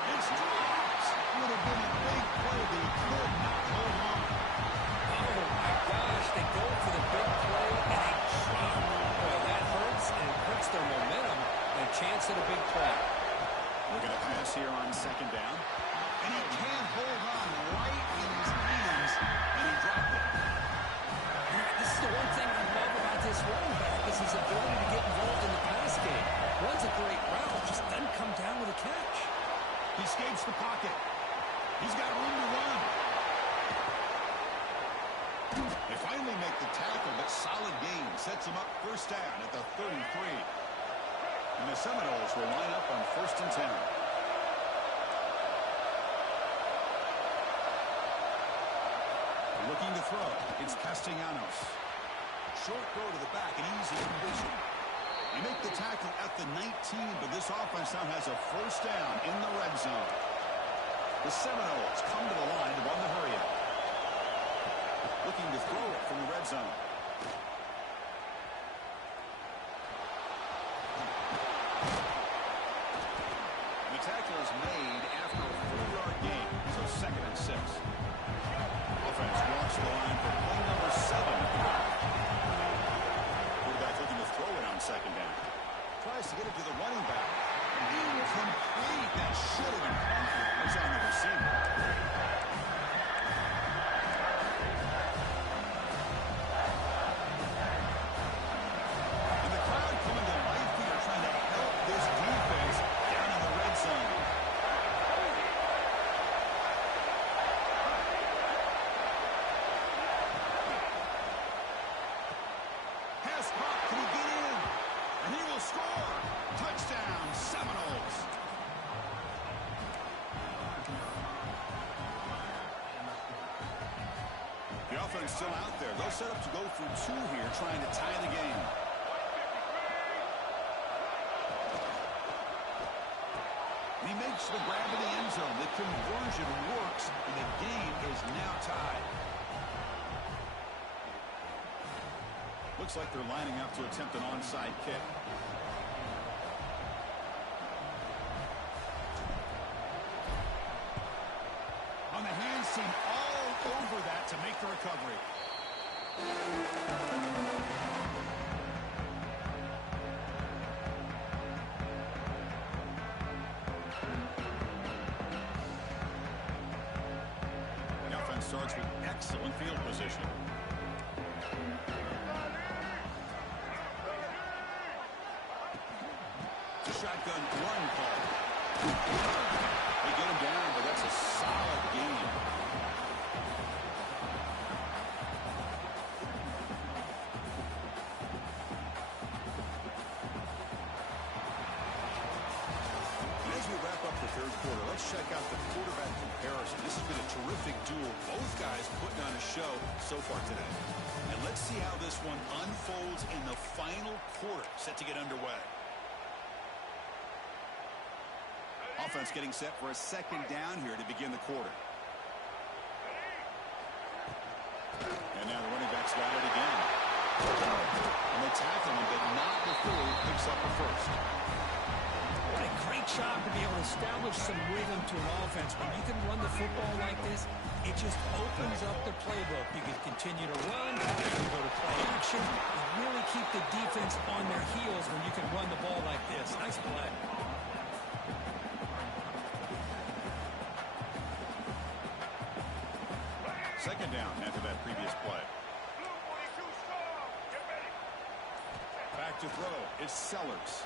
It's drops. Would have been a big play, but he could not hold on. Oh, my gosh. They go for the big play, and they drop. Boy, that hurts, and it hurts their momentum and a chance at a big play. We're going to pass here on 2nd down. And he can't hold on right in his hands, and he dropped it. This is the one thing I love about this running back is his ability to get involved in the pass game. Runs a great route, just doesn't come down with a catch. He escapes the pocket. He's got room to run. They finally make the tackle, but solid gain sets him up first down at the 33. And the Seminoles will line up on 1st and 10. Looking to throw. It's Castellanos. Short throw to the back, an easy completion. They make the tackle at the 19, but this offense now has a first down in the red zone. The Seminoles come to the line to run the hurry up. Looking to throw it from the red zone. And the tackle is made after a 4-yard gain, so 2nd and 6. Offense walks to the line for play number 7. Quarterback looking to throw it on 2nd down. Tries to get it to the running back. Incomplete. That should have been complete. It's on the receiver. And the crowd coming to life here, trying to help this defense down in the red zone. Can he get in? And he will score. Touchdown, Seminoles. The offense still out there. They'll set up to go for 2 here, trying to tie the game. He makes the grab in the end zone. The conversion works, and the game is now tied. Looks like they're lining up to attempt an onside kick. On the hands team all over that to make the recovery. The offense starts with excellent field position. Shotgun run call. They get him down, but that's a solid gain. And as we wrap up the 3rd quarter, let's check out the quarterback comparison. This has been a terrific duel. Both guys putting on a show so far today. And let's see how this one unfolds in the final quarter, set to get underway. Offense getting set for a 2nd down here to begin the quarter. And now the running back's got it again. And they tackle him, but not before he picks up the first. What a great job to be able to establish some rhythm to an offense. When you can run the football like this, it just opens up the playbook. You can continue to run, you can go to play action, and really keep the defense on their heels when you can run the ball like this. Nice play. Second down after that previous play. Back to throw. It's Sellers.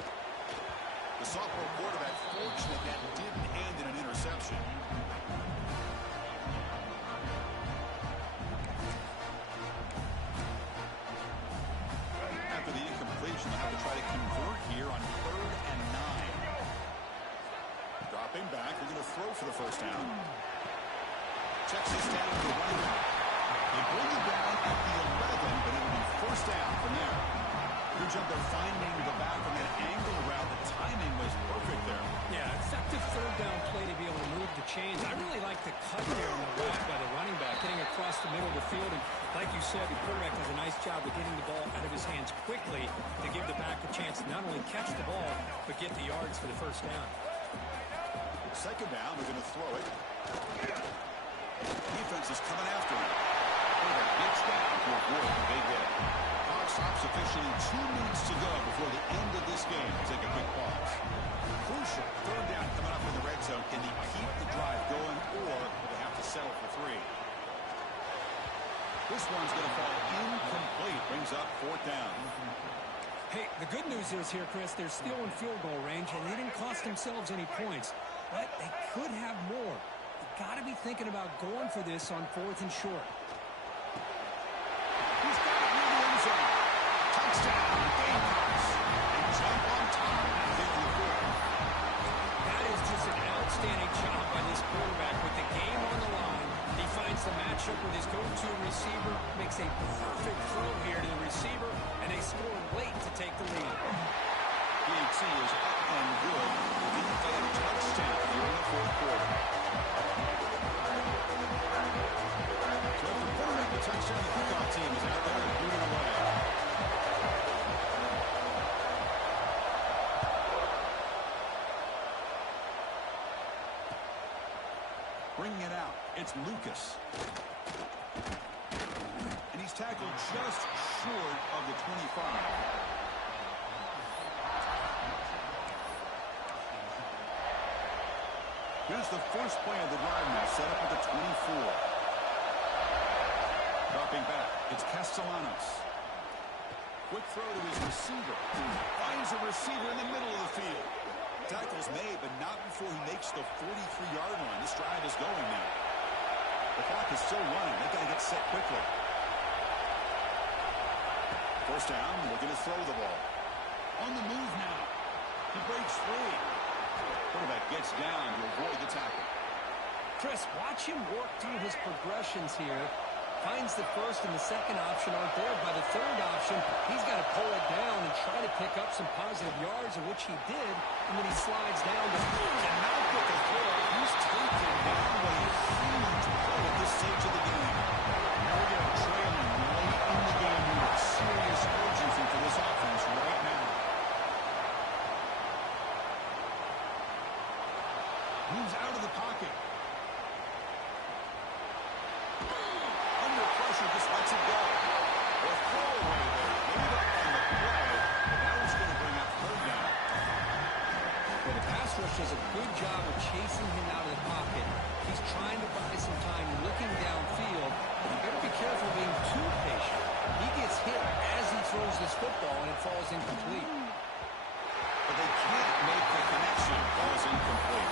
The sophomore quarterback fortunate that didn't end in an interception. After the incompletion, they'll have to try to convert here on 3rd and 9. Dropping back, they're going to throw for the first down. Checks this down to the running back. They bring it down at the 11, but it'll be first down from there. Good job they're finding the back from that angle around. The timing was perfect there. Yeah, effective third down play to be able to move the chains. I really like the cut there on the route by the running back, getting across the middle of the field. And like you said, the quarterback does a nice job of getting the ball out of his hands quickly to give the back a chance to not only catch the ball, but get the yards for the first down. Second down, they're going to throw it. Defense is coming after him. Quarterback gets down to avoid the big hit. Clock stops officially 2 minutes to go before the end of this game. Take a quick pause. Crucial third down coming up in the red zone. Can he keep the drive going, or will they have to settle for 3? This one's going to fall incomplete. Brings up 4th down. Hey, the good news is here, Chris, they're still in field goal range, and they didn't cost themselves any points. But they could have more. You got to be thinking about going for this on 4th and short. He's got it near the end zone. Touchdown, Gamecocks. And jump on top and hit the 4th. That is just an outstanding job by this quarterback with the game on the line. He finds the matchup with his go-to receiver, makes a perfect throw here to the receiver, and they score late to take the lead. PAT is up and good. Lead by a touchdown here in the 4th quarter. So after putting up the touchdown, the kickoff team is out there and moving away. Bringing it out, it's Lucas. And he's tackled just short of the 25. Here's the first play of the drive now, set up at the 24. Dropping back, it's Castellanos. Quick throw to his receiver. Finds a receiver in the middle of the field. Tackle's made, but not before he makes the 43-yard line. This drive is going now. The clock is still running. They've got to get set quickly. First down, looking to throw the ball. On the move now. He breaks free. Quarterback gets down to avoid the tackle. Chris, watch him work through his progressions here. Finds the first and the second option aren't there. By the third option, he's got to pull it down and try to pick up some positive yards, of which he did. And then he slides down to not pick a throw. He's taken down what a huge play at this stage of the game. Now we are trailing late in the game here. Serious urgency for this offense right now. Moves out of the pocket. Under pressure, just lets it go. A throwaway there. Made up on the play. Now it's going to bring up 3rd down. Well, the pass rush does a good job of chasing him out of the pocket. He's trying to buy some time looking downfield. You better be careful being too patient. He gets hit as he throws this football, and it falls incomplete. But they can't make the connection. Falls incomplete.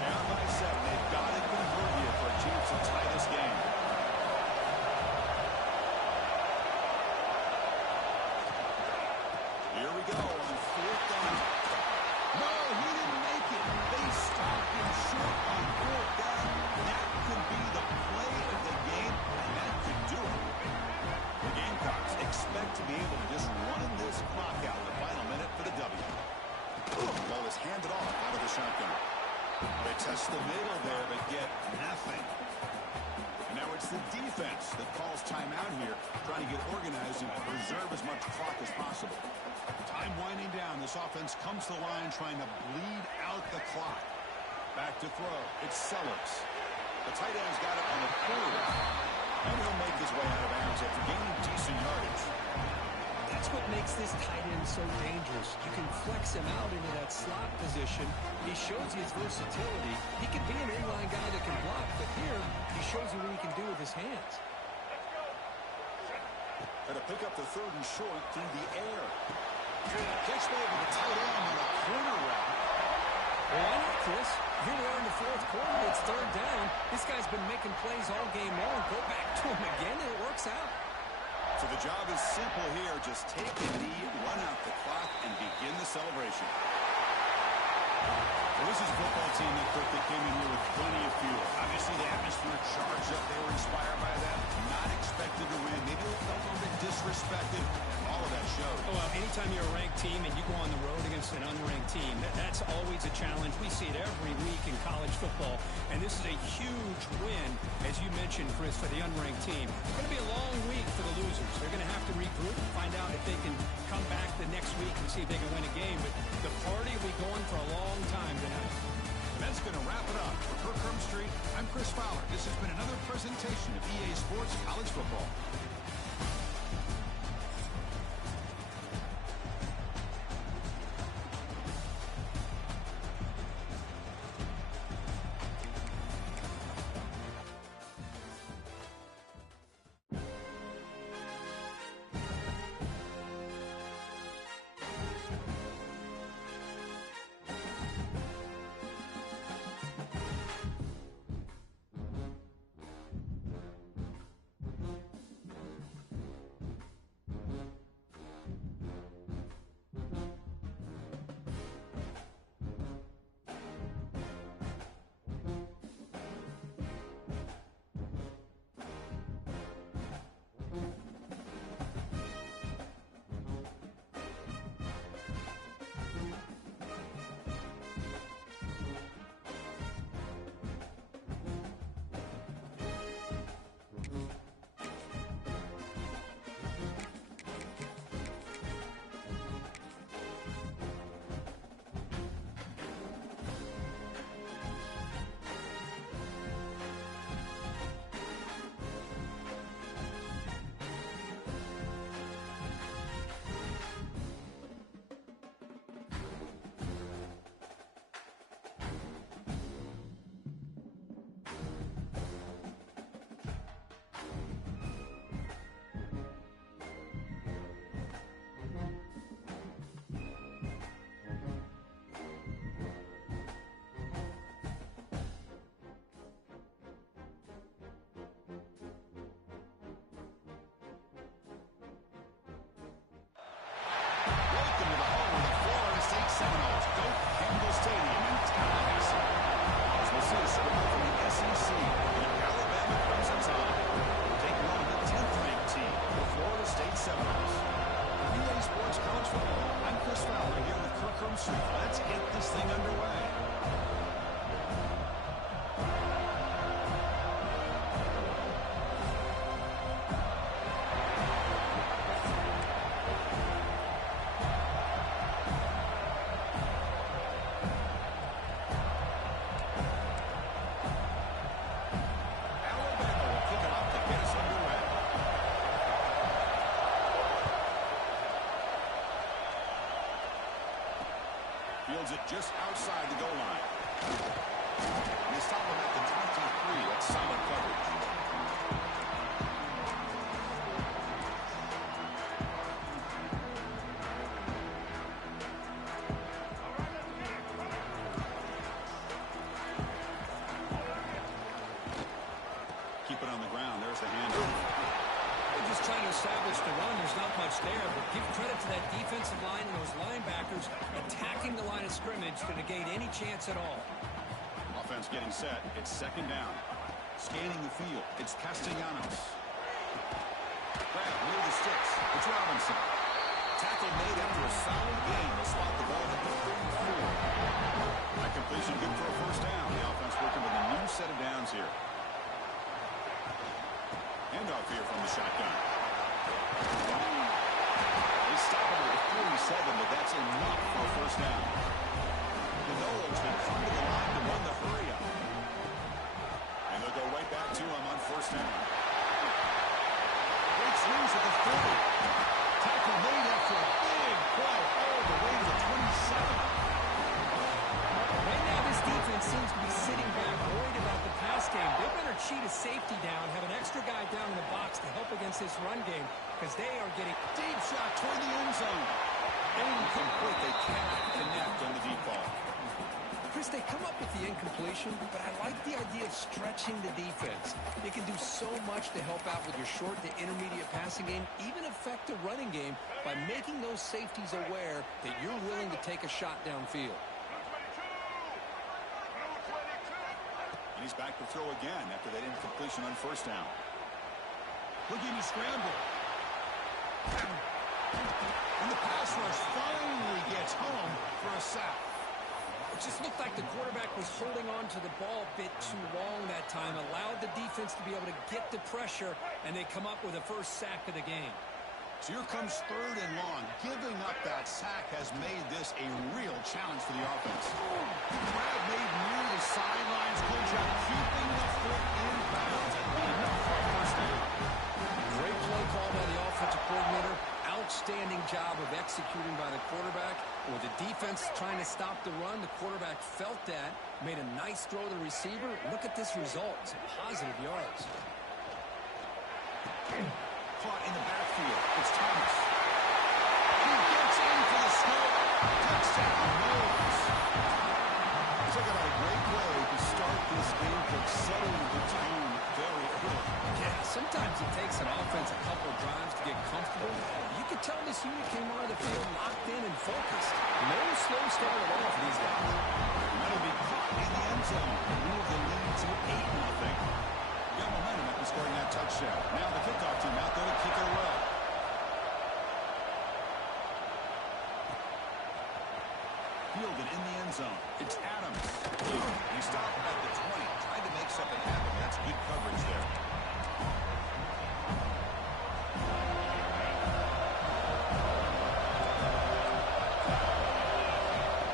Down by 7. They've got to convert here for a chance to tie this game. Here we go on 4th down. No, he didn't make it. They stopped him short on 4th down. That could be the play of the game, and that could do it. The Gamecocks expect to be able to just run this clock out in the final minute for the W. Ball is handed off out of the shotgun. They test the middle there, but get nothing. And now it's the defense that calls timeout here, trying to get organized and preserve as much clock as possible. Time winding down. This offense comes to the line trying to bleed out the clock. Back to throw. It's Sellers. The tight end's got it on the 40. And he'll make his way out of bounds after gaining decent yardage. That's what makes makes this tight end so dangerous. You can flex him out into that slot position. He shows you his versatility. He can be an inline guy that can block, but here he shows you what he can do with his hands. Got to pick up the 3rd and short through the air. Catch made with a tight end on a corner route. Well, why not, Chris? Here we are in the 4th quarter. It's 3rd down. This guy's been making plays all game long. Go back to him again, and it works out. So the job is simple here. Just take a knee, run out the clock, and begin the celebration. Well, this is a football team that came in here with plenty of fuel. Obviously, the atmosphere charged up. They were inspired by that. Not expected to win. Maybe they felt a little bit disrespected. All of that showed. Oh, well, anytime you're a ranked team and you go on the road against an unranked team, that's always a challenge. We see it every week in college football, and this is a huge win, as you mentioned, Chris, for the unranked team. It's going to be a long week for the losers. They're going to have to regroup, find out if they can come back the next week and see if they can win a game. But the party will be going for a long time tonight. And that's going to wrap it up. For Kirk Herbstreit, I'm Chris Fowler. This has been another presentation of EA Sports College Football. Seminoles go Campbell Stadium in Tallahassee. As we'll see a squad from the SEC, the Alabama Crimson Tide, taking on the 10th ranked team, the Florida State Seminoles. For EA Sports College Football, I'm Chris Fowler here with Kirk Herbstreit. Let's get this thing underway. Fields it just outside the goal line. And they stop him at the 23. That's solid coverage. Keep it on the ground. There's the handoff. They're just trying to establish the run. There's not much there, but give credit to that defensive line and those linebackers attacking the line of scrimmage to negate any chance at all. Offense getting set. It's second down. Scanning the field. It's Castellanos. Grab near the sticks. It's Robinson. Tackle made after a solid gain. They'll spot the ball at the 34. That completion good for a first down. The offense working with a new set of downs here. Handoff here from the shotgun. They stop him at the 47, but that's enough for a first down. The Noles will come to the line to run the hurry up. And they'll go right back to him on first down. Breaks loose at the 30. Tackle made after a this run game because they are getting... Deep shot toward the end zone. Incomplete. They cannot connect on the deep ball. Chris, they come up with the incompletion, but I like the idea of stretching the defense. They can do so much to help out with your short to intermediate passing game, even affect the running game by making those safeties aware that you're willing to take a shot downfield. And he's back to throw again after that incompletion on first down. Looking to scramble. And the pass rush finally gets home for a sack. It just looked like the quarterback was holding on to the ball a bit too long that time, allowed the defense to be able to get the pressure, and they come up with the first sack of the game. So here comes third and long. Giving up that sack has made this a real challenge for the offense. Grab made near the sidelines. Good job keeping the foot in bounds and enough for a first down. Great play call by the offensive coordinator. Outstanding job of executing by the quarterback. With the defense trying to stop the run, the quarterback felt that, made a nice throw to the receiver. Look at this result. Some positive yards. Caught in the backfield. It's Thomas. He gets in for the score. Touchdown, Knowles. Talk about a great way to start this game, but setting the tone very early. Yeah, sometimes it takes an offense a couple drives to get comfortable. You could tell this unit came out of the field locked in and focused. No slow start at all for these guys. That'll be caught in the end zone. Move the lead to 8-0. Got momentum after scoring that touchdown. Now the kickoff team out there to kick it away. Fielded in the end zone. It's Adams. He stopped at the 20. Tried to make something happen. That's good coverage there.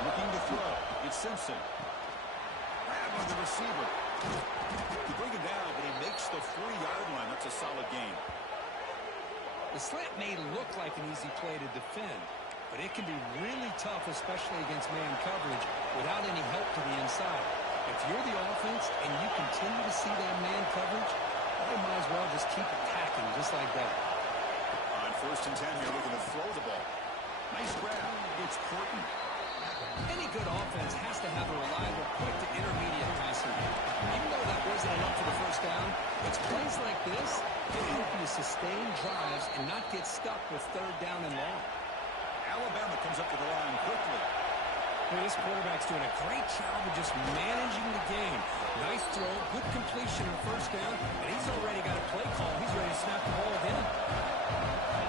Looking to throw. It's Simpson. Grab by the receiver. You bring him down, but he makes the 40-yard line. That's a solid gain. The slant may look like an easy play to defend, but it can be really tough, especially against man coverage, without any help to the inside. If you're the offense and you continue to see that man coverage, you might as well just keep attacking just like that. On 1st and 10, you're looking to throw the ball. Nice grab. It's Porton. Any good offense has to have a reliable, quick to intermediate passing game. Even though that wasn't enough for the first down, it's plays like this that help you sustain drives and not get stuck with third down and long. Alabama comes up to the line quickly. Well, this quarterback's doing a great job of just managing the game. Nice throw, good completion on first down, and he's already got a play call. He's ready to snap the ball again.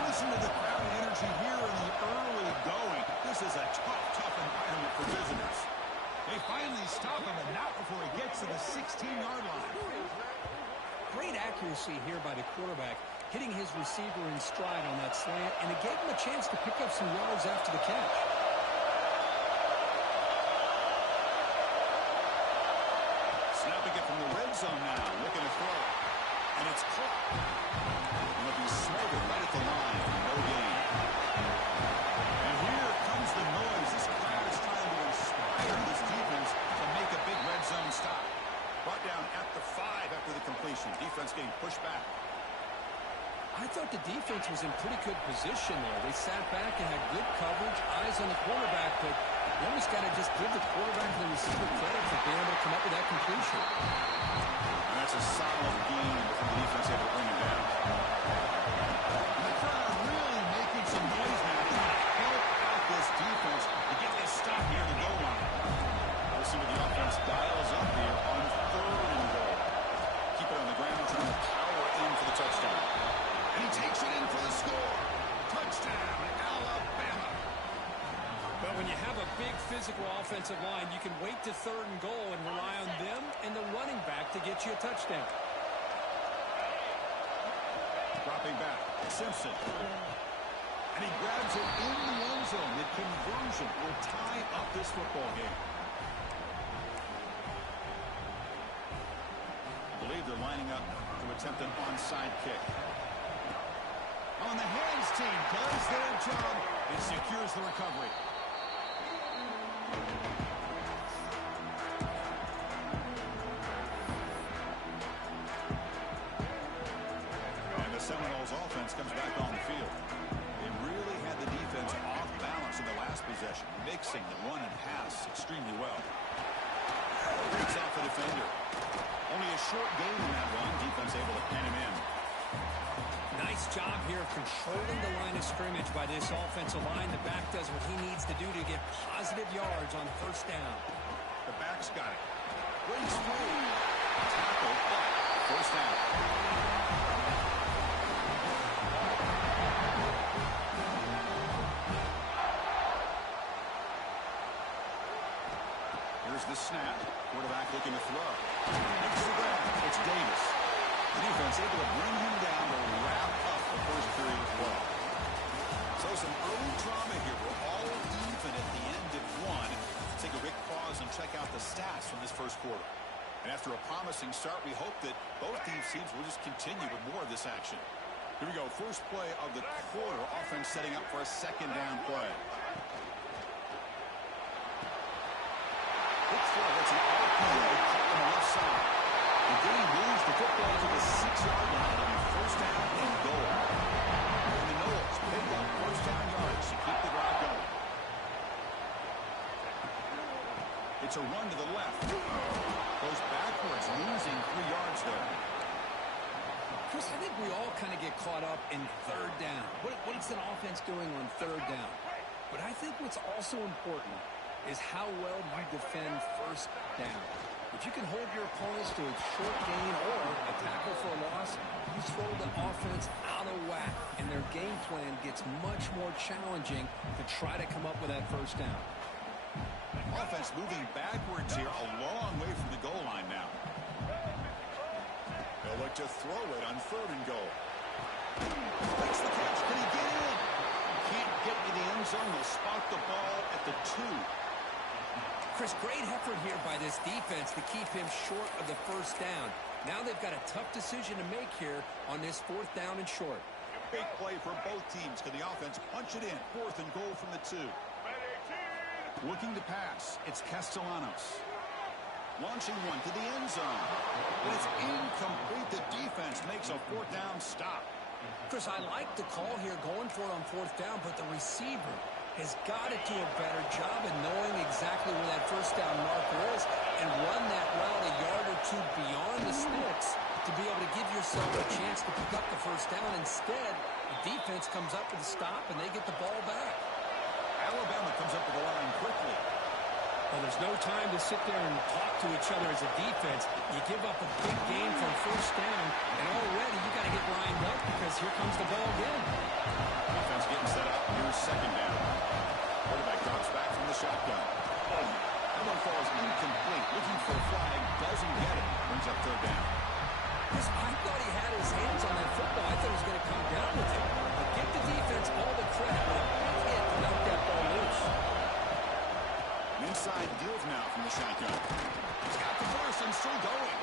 Listen to the crowd energy here in the early going. This is a tough environment for visitors. They finally stop him, and not before he gets to the 16-yard line. Great accuracy here by the quarterback, hitting his receiver in stride on that slant, and it gave him a chance to pick up some yards after the catch. Snapping it from the red zone now, looking to throw. And it's caught. And it'll be smothered right at the line. No gain. And here comes the noise. This crowd is trying to inspire this defense to make a big red zone stop. Brought down at the 5 after the completion. Defense getting pushed back. I thought the defense was in pretty good position there. They sat back and had good coverage, eyes on the quarterback, but you almost got to just give the quarterback and the receiver credit for being able to come up with that completion. And that's a solid gain from the defense able to bring him down. And the crowd really making some noise now, trying to help out this defense to get this stop near the goal line. We'll see what the offense dials up here on 3rd and goal. Keep it on the ground, trying to power in for the touchdown. And he takes it in for the score. Touchdown, Alabama. But when you have a big physical offensive line, you can wait to 3rd and goal and rely on them and the running back to get you a touchdown. Dropping back, Simpson. And he grabs it in the end zone. The conversion will tie up this football game. I believe they're lining up to attempt an onside kick. On the hands team does their job. It secures the recovery. And the Seminoles offense able to pin him in. Nice job here of controlling the line of scrimmage by this offensive line. The back does what he needs to do to get positive yards on first down. The back's got it. Breaks through. Tackle, but first down. Here's the snap. Quarterback looking to throw. Makes the grab. It's Davis. The defense able to bring him down to wrap up the first period as well. So some early drama here. We're all even at the end of one. Let's take a quick pause and check out the stats from this first quarter. And after a promising start, we hope that both these teams will just continue with more of this action. Here we go. First play of the quarter. Offense setting up for a second down play. Quick throw. That's an RPO caught on the left side. And then he moves the football to the 6-yard line. It'll be first down and goal. And the Noles pick up first down yards to keep the drive going. It's a run to the left. Goes backwards, losing 3 yards there. Chris, I think we all kind of get caught up in third down. What's an offense doing on third down? But I think what's also important is how well you defend first down. If you can hold your opponents to a short gain or a tackle for a loss, you throw the offense out of whack, and their game plan gets much more challenging to try to come up with that first down. Offense moving backwards here, a long way from the goal line now. They'll look to throw it on third and goal. Makes the catch. Can he get in? Can't get to the end zone. They'll spot the ball at the 2. Chris, great effort here by this defense to keep him short of the first down. Now they've got a tough decision to make here on this fourth down and short. Big play for both teams. Can the offense punch it in? Fourth and goal from the 2. Looking to pass. It's Castellanos. Launching one to the end zone. But it's incomplete. The defense makes a fourth down stop. Chris, I like the call here going for it on fourth down, but the receiver has got to do a better job of knowing exactly where that first down marker is and run that route a yard or 2 beyond the sticks to be able to give yourself a chance to pick up the first down. Instead, the defense comes up with a stop and they get the ball back. Alabama comes up with the line quickly. Well, there's no time to sit there and talk to each other as a defense. You give up a big game for a first down, and already you got to get lined up because here comes the ball again. Defense getting set up. Here's second down. Quarterback drops back from the shotgun. That one falls incomplete. Looking for a flag. Doesn't get it. Brings up third down. Chris, I thought he had his hands on that football. I thought he was going to come down with it. But give the defense all the credit with a big hit to knock that ball loose. An inside give now from the shotgun. He's got the burst and still going.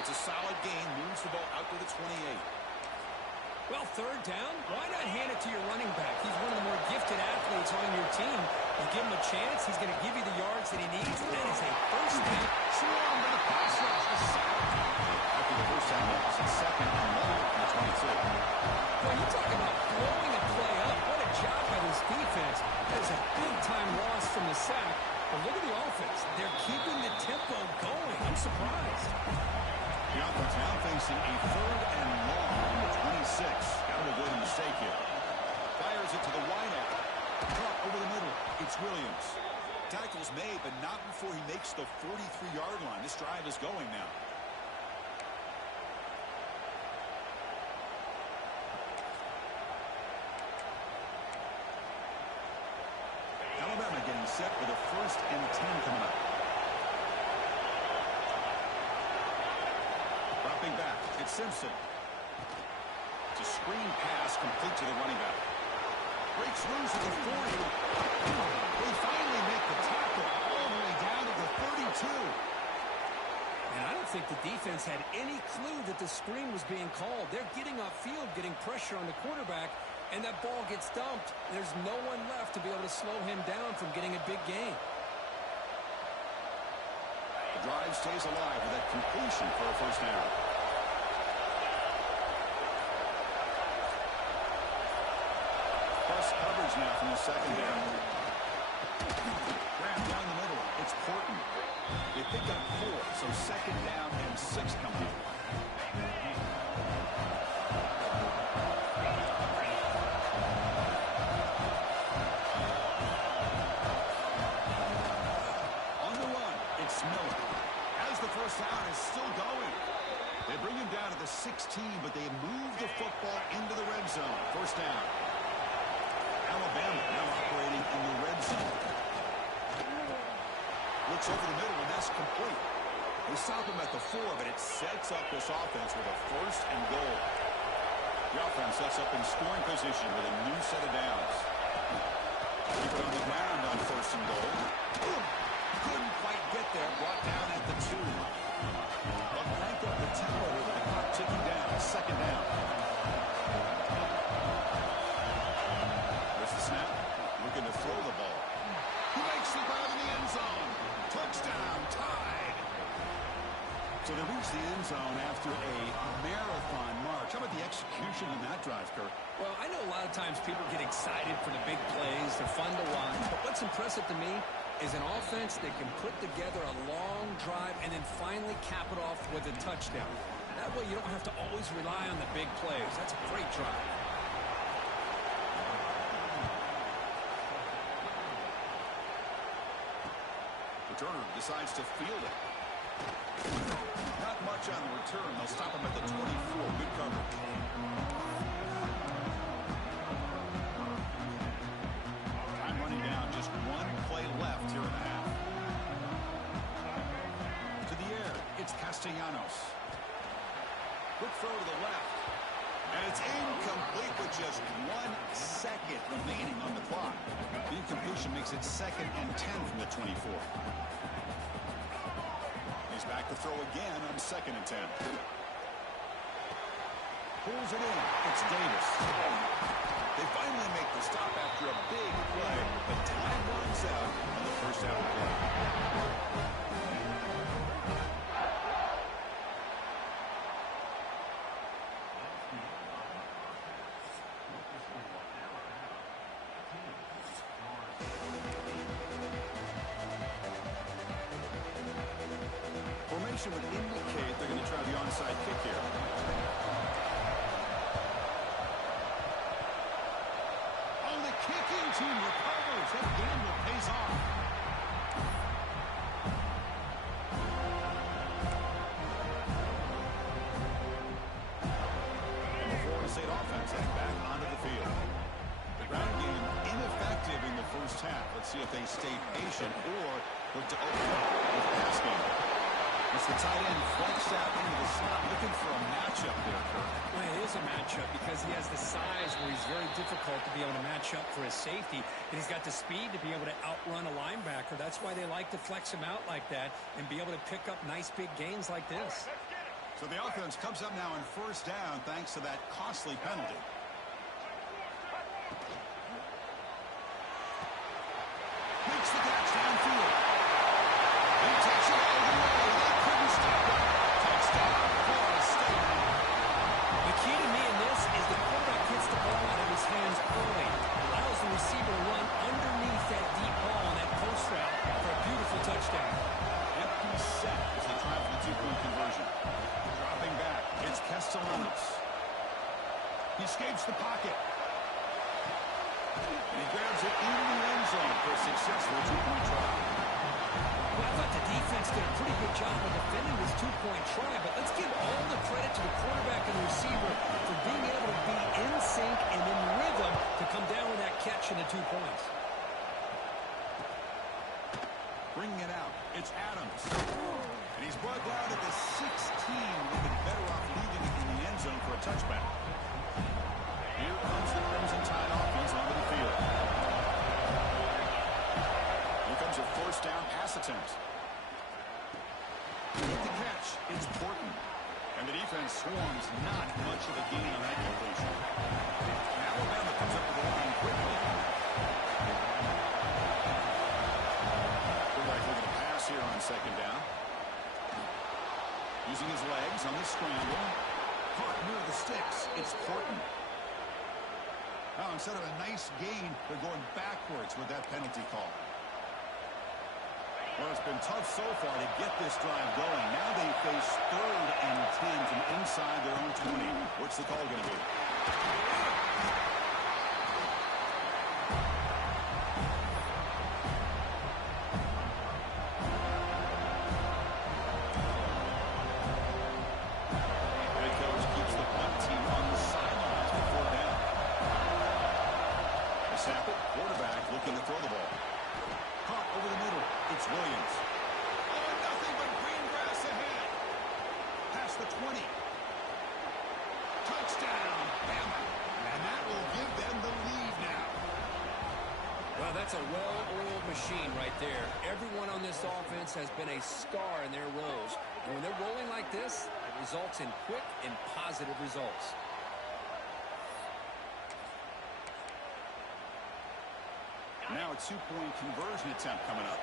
It's a solid gain. Moves the ball out to the 28. Well, third down, why not hand it to your running back? He's one of the more gifted athletes on your team. You give him a chance, he's going to give you the yards that he needs. That is a first down. Swarm by the pass rush. The sack. After the first down, it's a second and 1 from the 22. Well, you talk about blowing a play up. What a job by this defense. There's a big-time loss from the sack. But look at the offense. They're keeping the tempo going. I'm surprised. The offense now facing a third and long from the 26. Got to avoid a mistake here. Fires it to the wideout. Caught over the middle. It's Williams. Tackles made, but not before he makes the 43-yard line. This drive is going now. Alabama getting set with a first and 10 coming up. Dropping back, it's Simpson. It's a screen pass complete to the running back. Breaks loose at the 40. They finally make the tackle all the way down to the 32. And I don't think the defense had any clue that the screen was being called. They're getting upfield, getting pressure on the quarterback, and that ball gets dumped. There's no one left to be able to slow him down from getting a big gain. The drive stays alive with that completion for a first down. Plus coverage now from the second down. Grab down the middle. It's Porton. They pick up 4, so second down and 6 coming up. On the run, it's Miller. As the first down is still going. They bring him down to the 16, but they move the football into the red zone. First down. Alabama now operating in the red zone. Looks over the middle, and that's complete. They stop him at the 4, but it sets up this offense with a first and goal. The offense sets up in scoring position with a new set of downs. Keep it on the ground on first and goal. Couldn't quite get there. Brought down at the 2. But crank up the tempo with the clock ticking down. Second down. There's the snap. Looking to throw the ball. He makes the ball in the end zone. Touchdown. Tied. So they reach the end zone after a marathon march. How about the execution in that drive, Kirk? Well, I know a lot of times people get excited for the big plays. They're fun to watch. But what's impressive to me is an offense that can put together a long drive and then finally cap it off with a touchdown. That way you don't have to always rely on the big plays. That's a great drive. Returner decides to field it. Not much on the return. They'll stop him at the 24. Good coverage. Time running down. Just one play left here in the half. To the air. It's Castellanos. Quick throw to the left. And it's incomplete with just 1 second remaining on the clock. The incompletion makes it 2nd and 10 from the 24. He's back to throw again on 2nd and 10. Pulls it in. It's Davis. They finally make the stop after a big play, but time runs out on the first down play. Formation would indicate they're going to try the onside kick here. Oh, the kicking team recovers. That gamble pays off. And the Florida State offense heading back onto the field. The ground game ineffective in the first half. Let's see if they stay patient or look to open up with the pass game. It's the tight end flexed out into the slot, looking for a matchup there, Kirk. Well, it is a matchup because he has the size where he's very difficult to be able to match up for his safety, and he's got the speed to be able to outrun a linebacker. That's why they like to flex him out like that and be able to pick up nice big gains like this. So the offense comes up now in first down thanks to that costly penalty. Makes the catch downfield. He takes it all the way. They couldn't stop him. Touchdown, Florida State. The key to me in this is the quarterback gets the ball out of his hands early. Allows the receiver to run underneath that deep ball on that post route for a beautiful touchdown. Empty set as they try for the two-point conversion. Dropping back, it's Castellanos. He escapes the pocket. And he grabs it in the end zone for a successful two-point try. Well, I thought the defense did a pretty good job of defending this two-point try, but let's give all the credit to the quarterback and the receiver for being able to be in sync and in rhythm to come down with that catch and the 2 points. Bringing it out, it's Adams. And he's brought down to the 16, looking better off leaving it in the end zone for a touchback. Here comes the Crimson Tide offense onto the field. Here comes a first down pass attempt. With the catch, it's Porton. And the defense swarms not much of a gain on that completion. Alabama comes up with the line quickly. Quarterback looking to pass here on second down. Using his legs on the scramble. Caught near the sticks. It's Porton. Now, instead of a nice gain, they're going backwards with that penalty call. Well, it's been tough so far to get this drive going. Now they face 3rd and 10 from inside their own 20. What's the call going to be? Head coach keeps the punt team on the sidelines before down. The snap it, quarterback looking to throw the ball. Caught over the middle. It's Williams. Oh, nothing but green grass ahead. Past the 20. Touchdown, Bama. And that will give them the lead now. Well, that's a well-oiled machine right there. Everyone on this offense has been a star in their roles. And when they're rolling like this, it results in quick and positive results. Now a 2-point conversion attempt coming up.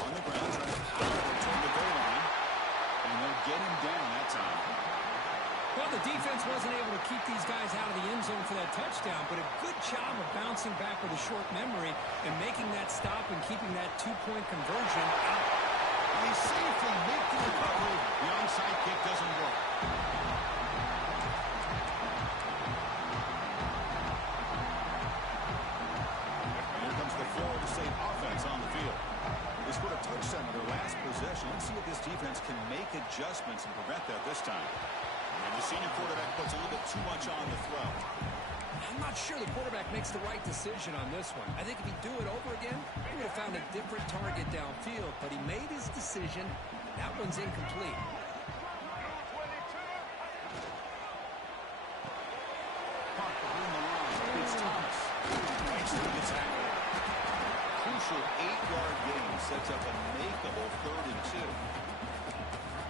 On the ground, trying to power toward the goal line. And they'll get him down that time. Well, the defense wasn't able to keep these guys out of the end zone for that touchdown, but a good job of bouncing back with a short memory and making that stop and keeping that 2-point conversion out. They safely make the recovery. The onside kick doesn't work. And here comes the Florida State offense on the field. They scored a touchdown on their last possession. Let's see if this defense can make adjustments and prevent that this time. And the senior quarterback puts a little bit too much on the throw. I'm not sure the quarterback makes the right decision on this one. I think if he'd do it over again, he would have found a different target downfield, but he made his decision. That one's incomplete. Caught behind the line. It's Thomas. Thanks to the tackle. Crucial 8-yard gain sets up a makeable 3rd and 2.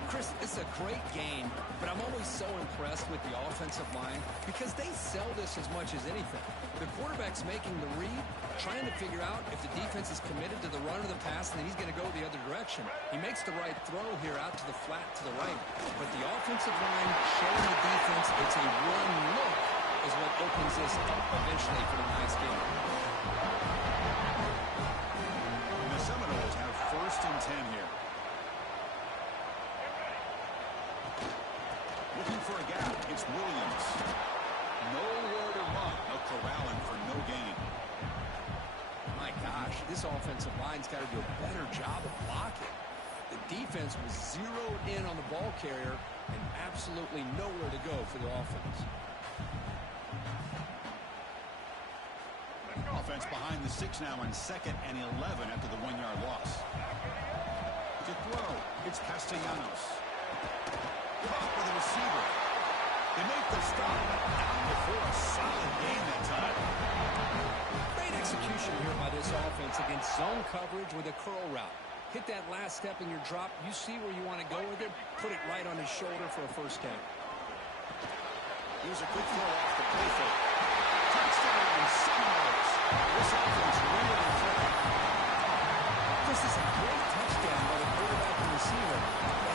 Chris, it's a great game, but I'm always so impressed with the offensive line because they sell this as much as anything. The quarterback's making the read, trying to figure out if the defense is committed to the run or the pass, and then he's going to go the other direction. He makes the right throw here out to the flat to the right, but the offensive line showing the defense it's a one look is what opens this up eventually for the nice game. And the Seminoles have 1st and 10 here. Looking for a gap. It's Williams. Nowhere to run. They'll corral him for no gain. My gosh, this offensive line's got to do a better job of blocking. The defense was zeroed in on the ball carrier and absolutely nowhere to go for the offense. Offense behind the 6 now on 2nd and 11 after the 1-yard loss. To throw, it's Castellanos. Caught by the receiver. They make the stop. Down before a solid gain that time. Great execution here by this offense against zone coverage with a curl route. Hit that last step in your drop. You see where you want to go with it. Put it right on his shoulder for a 1st down. Here's a quick throw off the play fake. Touchdown, Seminoles. This offense really threatening. This is a great touchdown by the quarterback and receiver.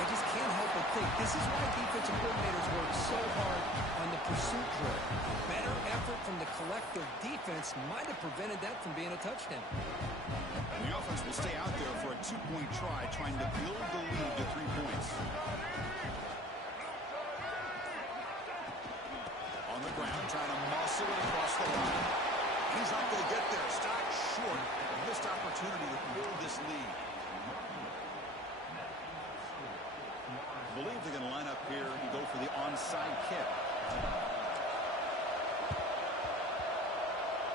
I just can't help but think this is why defensive coordinators work so hard on the pursuit drill. Better effort from the collective defense might have prevented that from being a touchdown. And the offense will stay out there for a 2-point try, trying to build the lead to 3 points. On the ground, trying to muscle it across the line. He's not going to get there. Stopped short. A missed opportunity to build this lead. I believe they're going to line up here and go for the onside kick.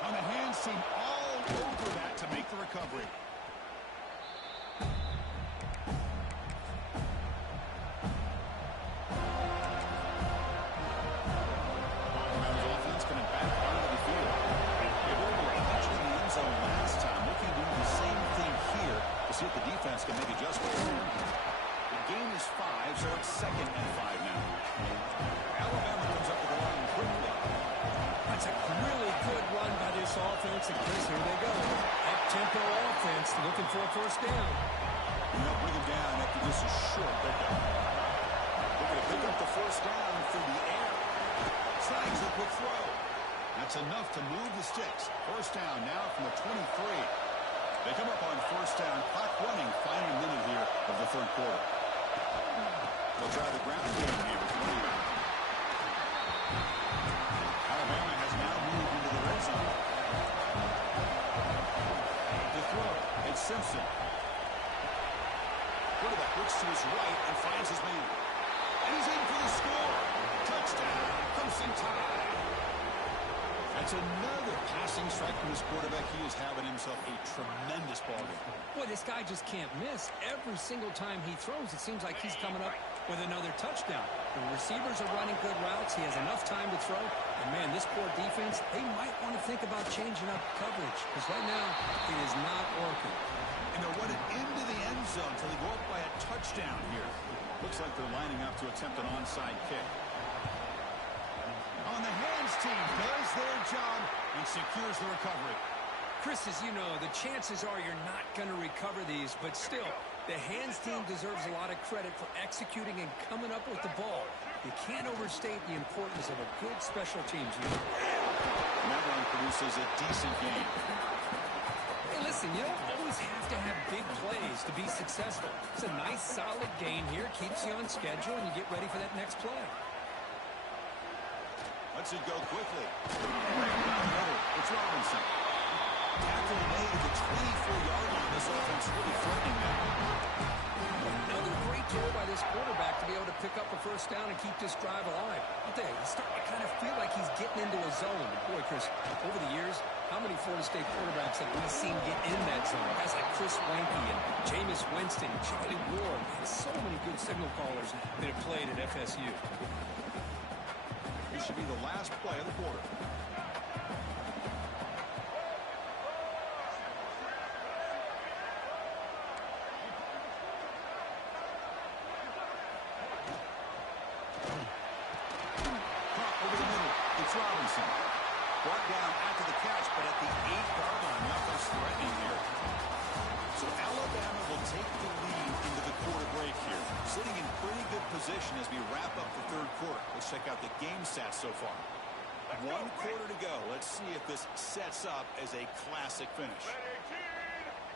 On the hands team all over that to make the recovery. Offense coming back onto the field. They were able to catch it in the end zone last time. Looking to do the same thing here to see if the defense can make adjustments. The game is 5, so it's 2nd and 5 now. Alabama comes up with the line quickly. That's a really good run by this offense. And Chris, here they go. Up-tempo offense looking for a 1st down. And they'll bring him down after this is short pickup. They're going to pick up the 1st down through the air. Snags the quarter. They'll try the ground game here with running back. Alabama has now moved into the red zone. To throw, it's Simpson. Quarterback looks to his right and finds his man. And he's in for the score. Touchdown, Crimson Tide. That's another passing strike from his quarterback. He is having himself a tremendous ball game. Boy, this guy just can't miss. Every single time he throws, it seems like he's coming up with another touchdown. The receivers are running good routes. He has enough time to throw. And, man, this poor defense, they might want to think about changing up coverage. Because right now, it is not working. And they're running into the end zone until they go up by a touchdown here. Looks like they're lining up to attempt an onside kick. On the hands team does their job and secures the recovery. Chris, as you know, the chances are you're not going to recover these, but still, the hands team deserves a lot of credit for executing and coming up with the ball. You can't overstate the importance of a good special teams unit. And that one produces a decent game. Hey, listen, you don't always have to have big plays to be successful. It's a nice, solid game here, keeps you on schedule, and you get ready for that next play. Lets it go quickly. Right down the middle. It's Robinson. Tackle made at the 24-yard line. This offense really threatening that. Another great throw by this quarterback to be able to pick up a first down and keep this drive alive. I'll tell you, he's starting to kind of feel like he's getting into a zone. Boy, Chris, over the years, how many Florida State quarterbacks have we seen get in that zone? Guys like Chris Weinke and Jameis Winston, Charlie Ward, and so many good signal callers that have played at FSU. This should be the last play of the quarter. Caught over the middle. It's Robinson. Brought down after the catch, but at the 8-yard line, the offense threatening here. So Alabama will take the lead into the quarter break here. Sitting in pretty good position as we wrap up the third quarter. Let's check out the game stats so far. 1 quarter to go. Let's see if this sets up as a classic finish.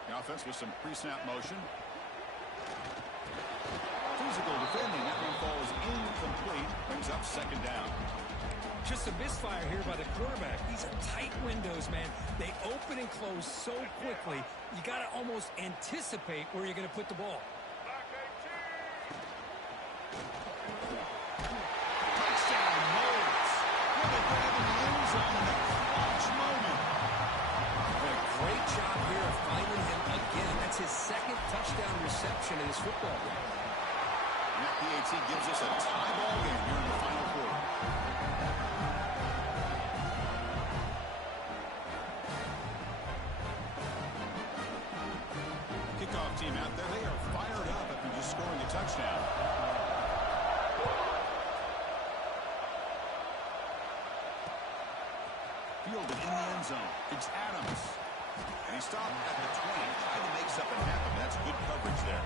The offense with some pre-snap motion. Physical defending. That one falls incomplete. Brings up second down. Just a misfire here by the quarterback. These are tight windows, man. They open and close so quickly, you got to almost anticipate where you're going to put the ball. Touchdown, Knowles. What a grab in the end zone in a clutch moment. A great job here of finding him again. That's his second touchdown reception in his football game. And that PAT gives us a tie ball game here in the final quarter. Kickoff team out there. They are fired up after just scoring a touchdown. Fielded in the end zone. It's Adams. And he stopped at the 20. Trying to make something happen. That's good coverage there.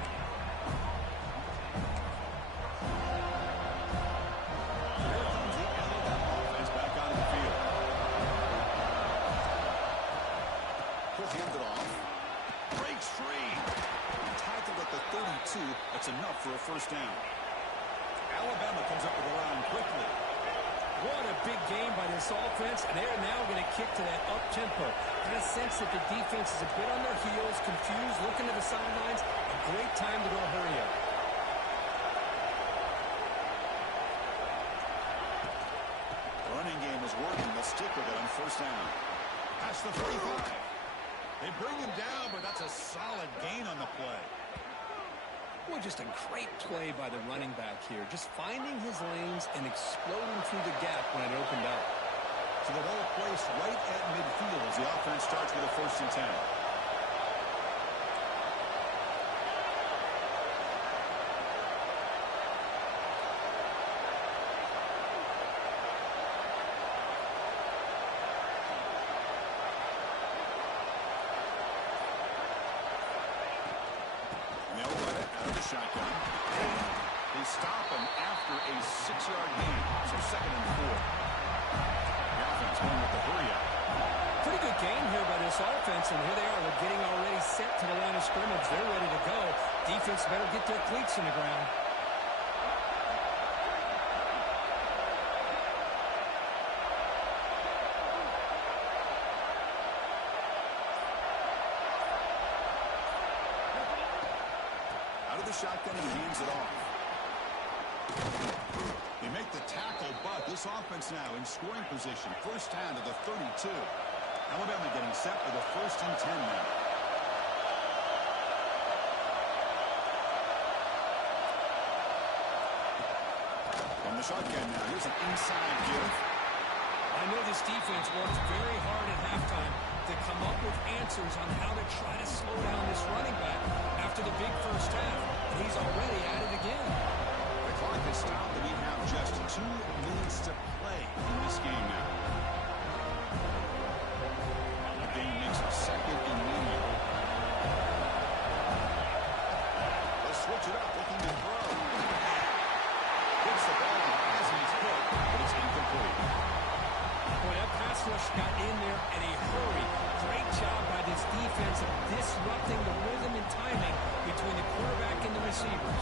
Here comes the Alabama offense back onto the field. He'll hand it off. Breaks free. Tackled at the 32. That's enough for a first down. Alabama comes up with the line quickly. What a big game by this offense. They're now going to kick to that up-tempo. Got a sense that the defense is a bit on their heels, confused, looking to the sidelines. A great time to go hurry up. The running game is working. Let's stick with it on first down. Past the 45. They bring him down, but that's a solid gain on the play. Well, just a great play by the running back here. Just finding his lanes and exploding through the gap when it opened up. So the ball placed right at midfield as the offense starts with a 1st and 10. Shotgun. They stop him after a 6-yard gain. So 2nd and 4. The offense going with the hurry up. Pretty good game here by this offense, and here they are. They're getting already set to the line of scrimmage. They're ready to go. Defense better get their cleats in the ground. Out of the shotgun, he hands it off. They make the tackle, but this offense now in scoring position. First down to the 32. Alabama getting set for the 1st and 10 now. From the shotgun now, here's an inside give. I know this defense works very hard at halftime to come up with answers on how to try to slow down this running back after the big first half, and he's already at it again. The clock has stopped, and we have just 2 minutes to play in this game now. The game makes a 2nd and medium. Let's switch it up, looking to throw. Hits the ball as he's hit, but it's incomplete. Boy, that pass rush got in there in a hurry. Great job by this defense of disrupting the rhythm and timing between the quarterback and the receivers.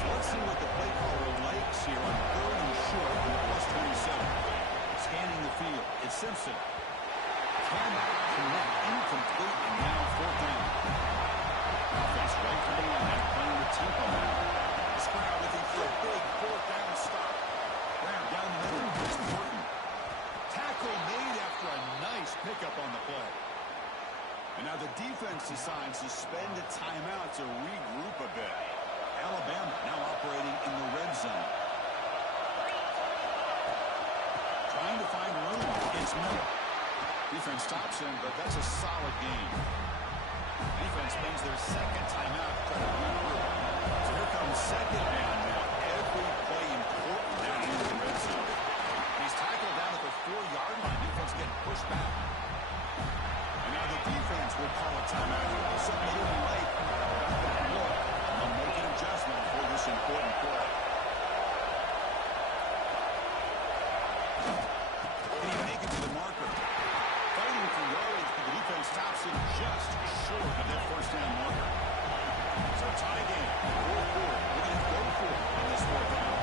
So let's see what the play caller likes here on 3rd and short from the +27. Scanning the field, it's Simpson. Cannot connect, incomplete, and now 4th down. Offense right from the line, playing the tempo now. This crowd looking for a big 4th down stop. Graham down the middle, it's Morton. Tackle made after a nice pickup on the play. And now the defense decides to spend a timeout to regroup a bit. Alabama now operating in the red zone. Trying to find room. It's Miller. Defense stops him, but that's a solid game. Defense spends their 2nd timeout to try to regroup. So here comes 2nd down now. Every play important down in the red zone. He's tackled down at the 4-yard line. Defense getting pushed back. And now the defense will call a timeout here. Something they didn't like. Look, they'll make an adjustment for this important play. Can he make it to the marker? Fighting for yardage, but the defense stops him just short of that 1st down marker. So tie game, 4-4. We're going to go for it on this 4th down.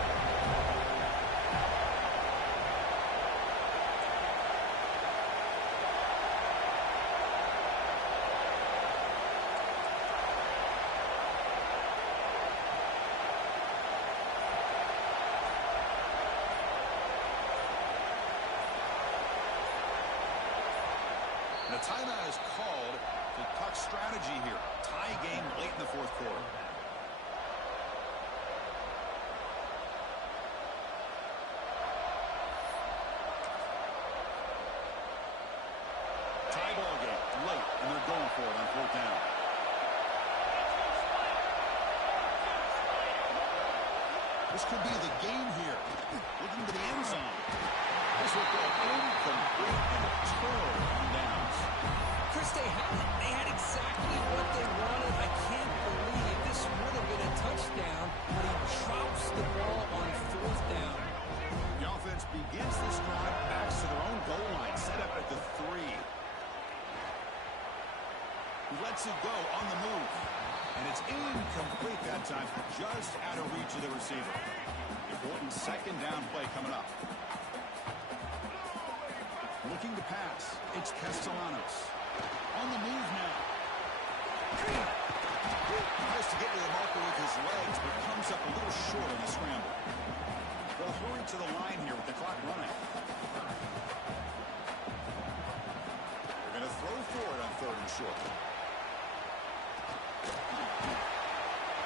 The timeout is called to talk strategy here. Tie game late in the 4th quarter. Tie ball game late, and they're going for it on 4th down. This could be the game here. Looking to the end zone. This will go incomplete and a turnover on downs. Chris, they had exactly what they wanted. I can't believe this would have been a touchdown, but he drops the ball on 4th down. The offense begins this drive, backs to their own goal line, set up at the 3. He lets it go on the move. And it's incomplete that time, just out of reach of the receiver. Important 2nd down play coming up. Looking to pass. It's Castellanos. On the move now. Tries to get to the marker with his legs, but comes up a little short on the scramble. They'll hurry to the line here with the clock running. They're going to throw for it on 3rd and short.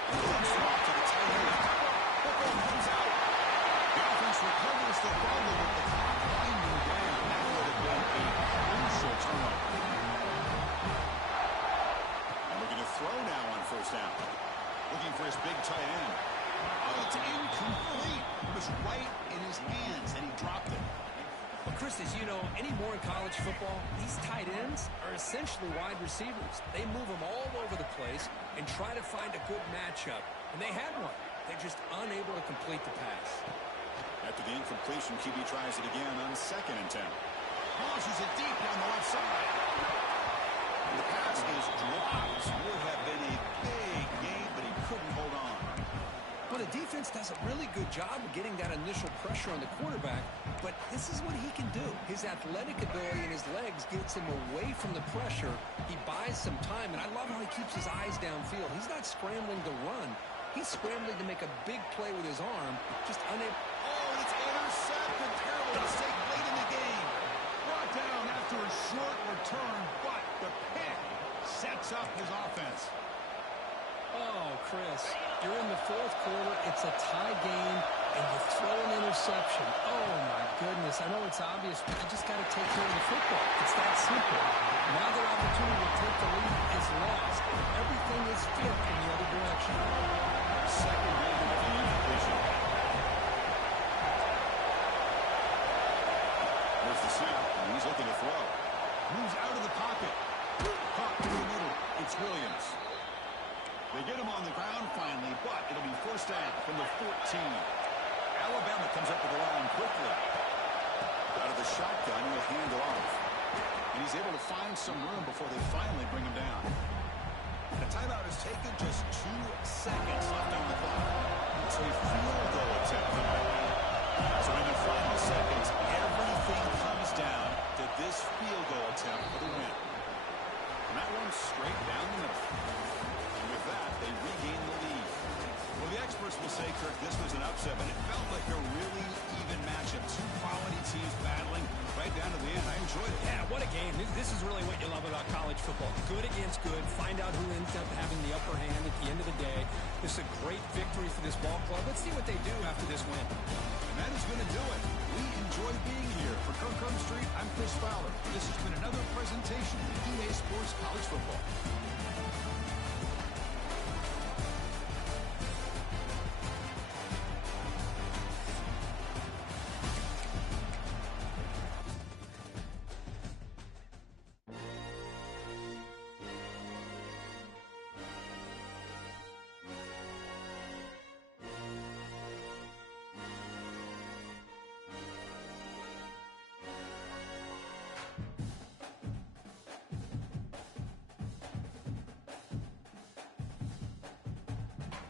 Comes off to the tight end. Football comes out. The offense recovers the fumble with the clock winding down. That would have been a crucial turnover. And looking to throw now on 1st down. Looking for his big tight end. Oh, it's incomplete. It was right in his hands, and he dropped it. Well, Chris, as you know, anymore in college football, these tight ends are essentially wide receivers. They move them all over the place and try to find a good matchup. And they had one. They're just unable to complete the pass. After the incompletion, QB tries it again on 2nd and 10. Launches it deep down the left side. And the pass is dropped. Would have been a big gain, but he couldn't hold on. Well, the defense does a really good job of getting that initial pressure on the quarterback, but this is what he can do. His athletic ability and his legs gets him away from the pressure. He buys some time, and I love how he keeps his eyes downfield. He's not scrambling to run. He's scrambling to make a big play with his arm, just unable. Oh, and it's intercepted. Terrible mistake late in the game. Brought down after a short return, but the pick sets up his offense. Oh, Chris, you're in the 4th quarter. It's a tie game, and you throw an interception. Oh, my goodness. I know it's obvious, but you just got to take care of the football. It's that simple. Now the opportunity to take the lead is lost. Everything is flipped in the other direction. Second down with the incompletion. There's the snap, and he's looking to throw. Moves out of the pocket. Caught through the middle. It's Williams. They get him on the ground finally, but it'll be first down from the 14. Alabama comes up with the line quickly. Out of the shotgun, he'll hand it off. And he's able to find some room before they finally bring him down. The timeout is taken, just 2 seconds left on the clock. It's a field goal attempt. So in the final seconds, everything comes down to this field goal attempt for the win. And that one's straight down the middle. And with that, they regain the lead. Well, the experts will say, Kirk, this was an upset, but it felt like a really even matchup. 2 quality teams battling right down to the end. I enjoyed it. Yeah, what a game. This is really what you love about college football. Good against good. Find out who ends up having the upper hand at the end of the day. This is a great victory for this ball club. Let's see what they do after this win. And that is going to do it. We enjoy being here. For Kirk Herbstreit, I'm Chris Fowler. This has been another presentation of EA Sports College Football.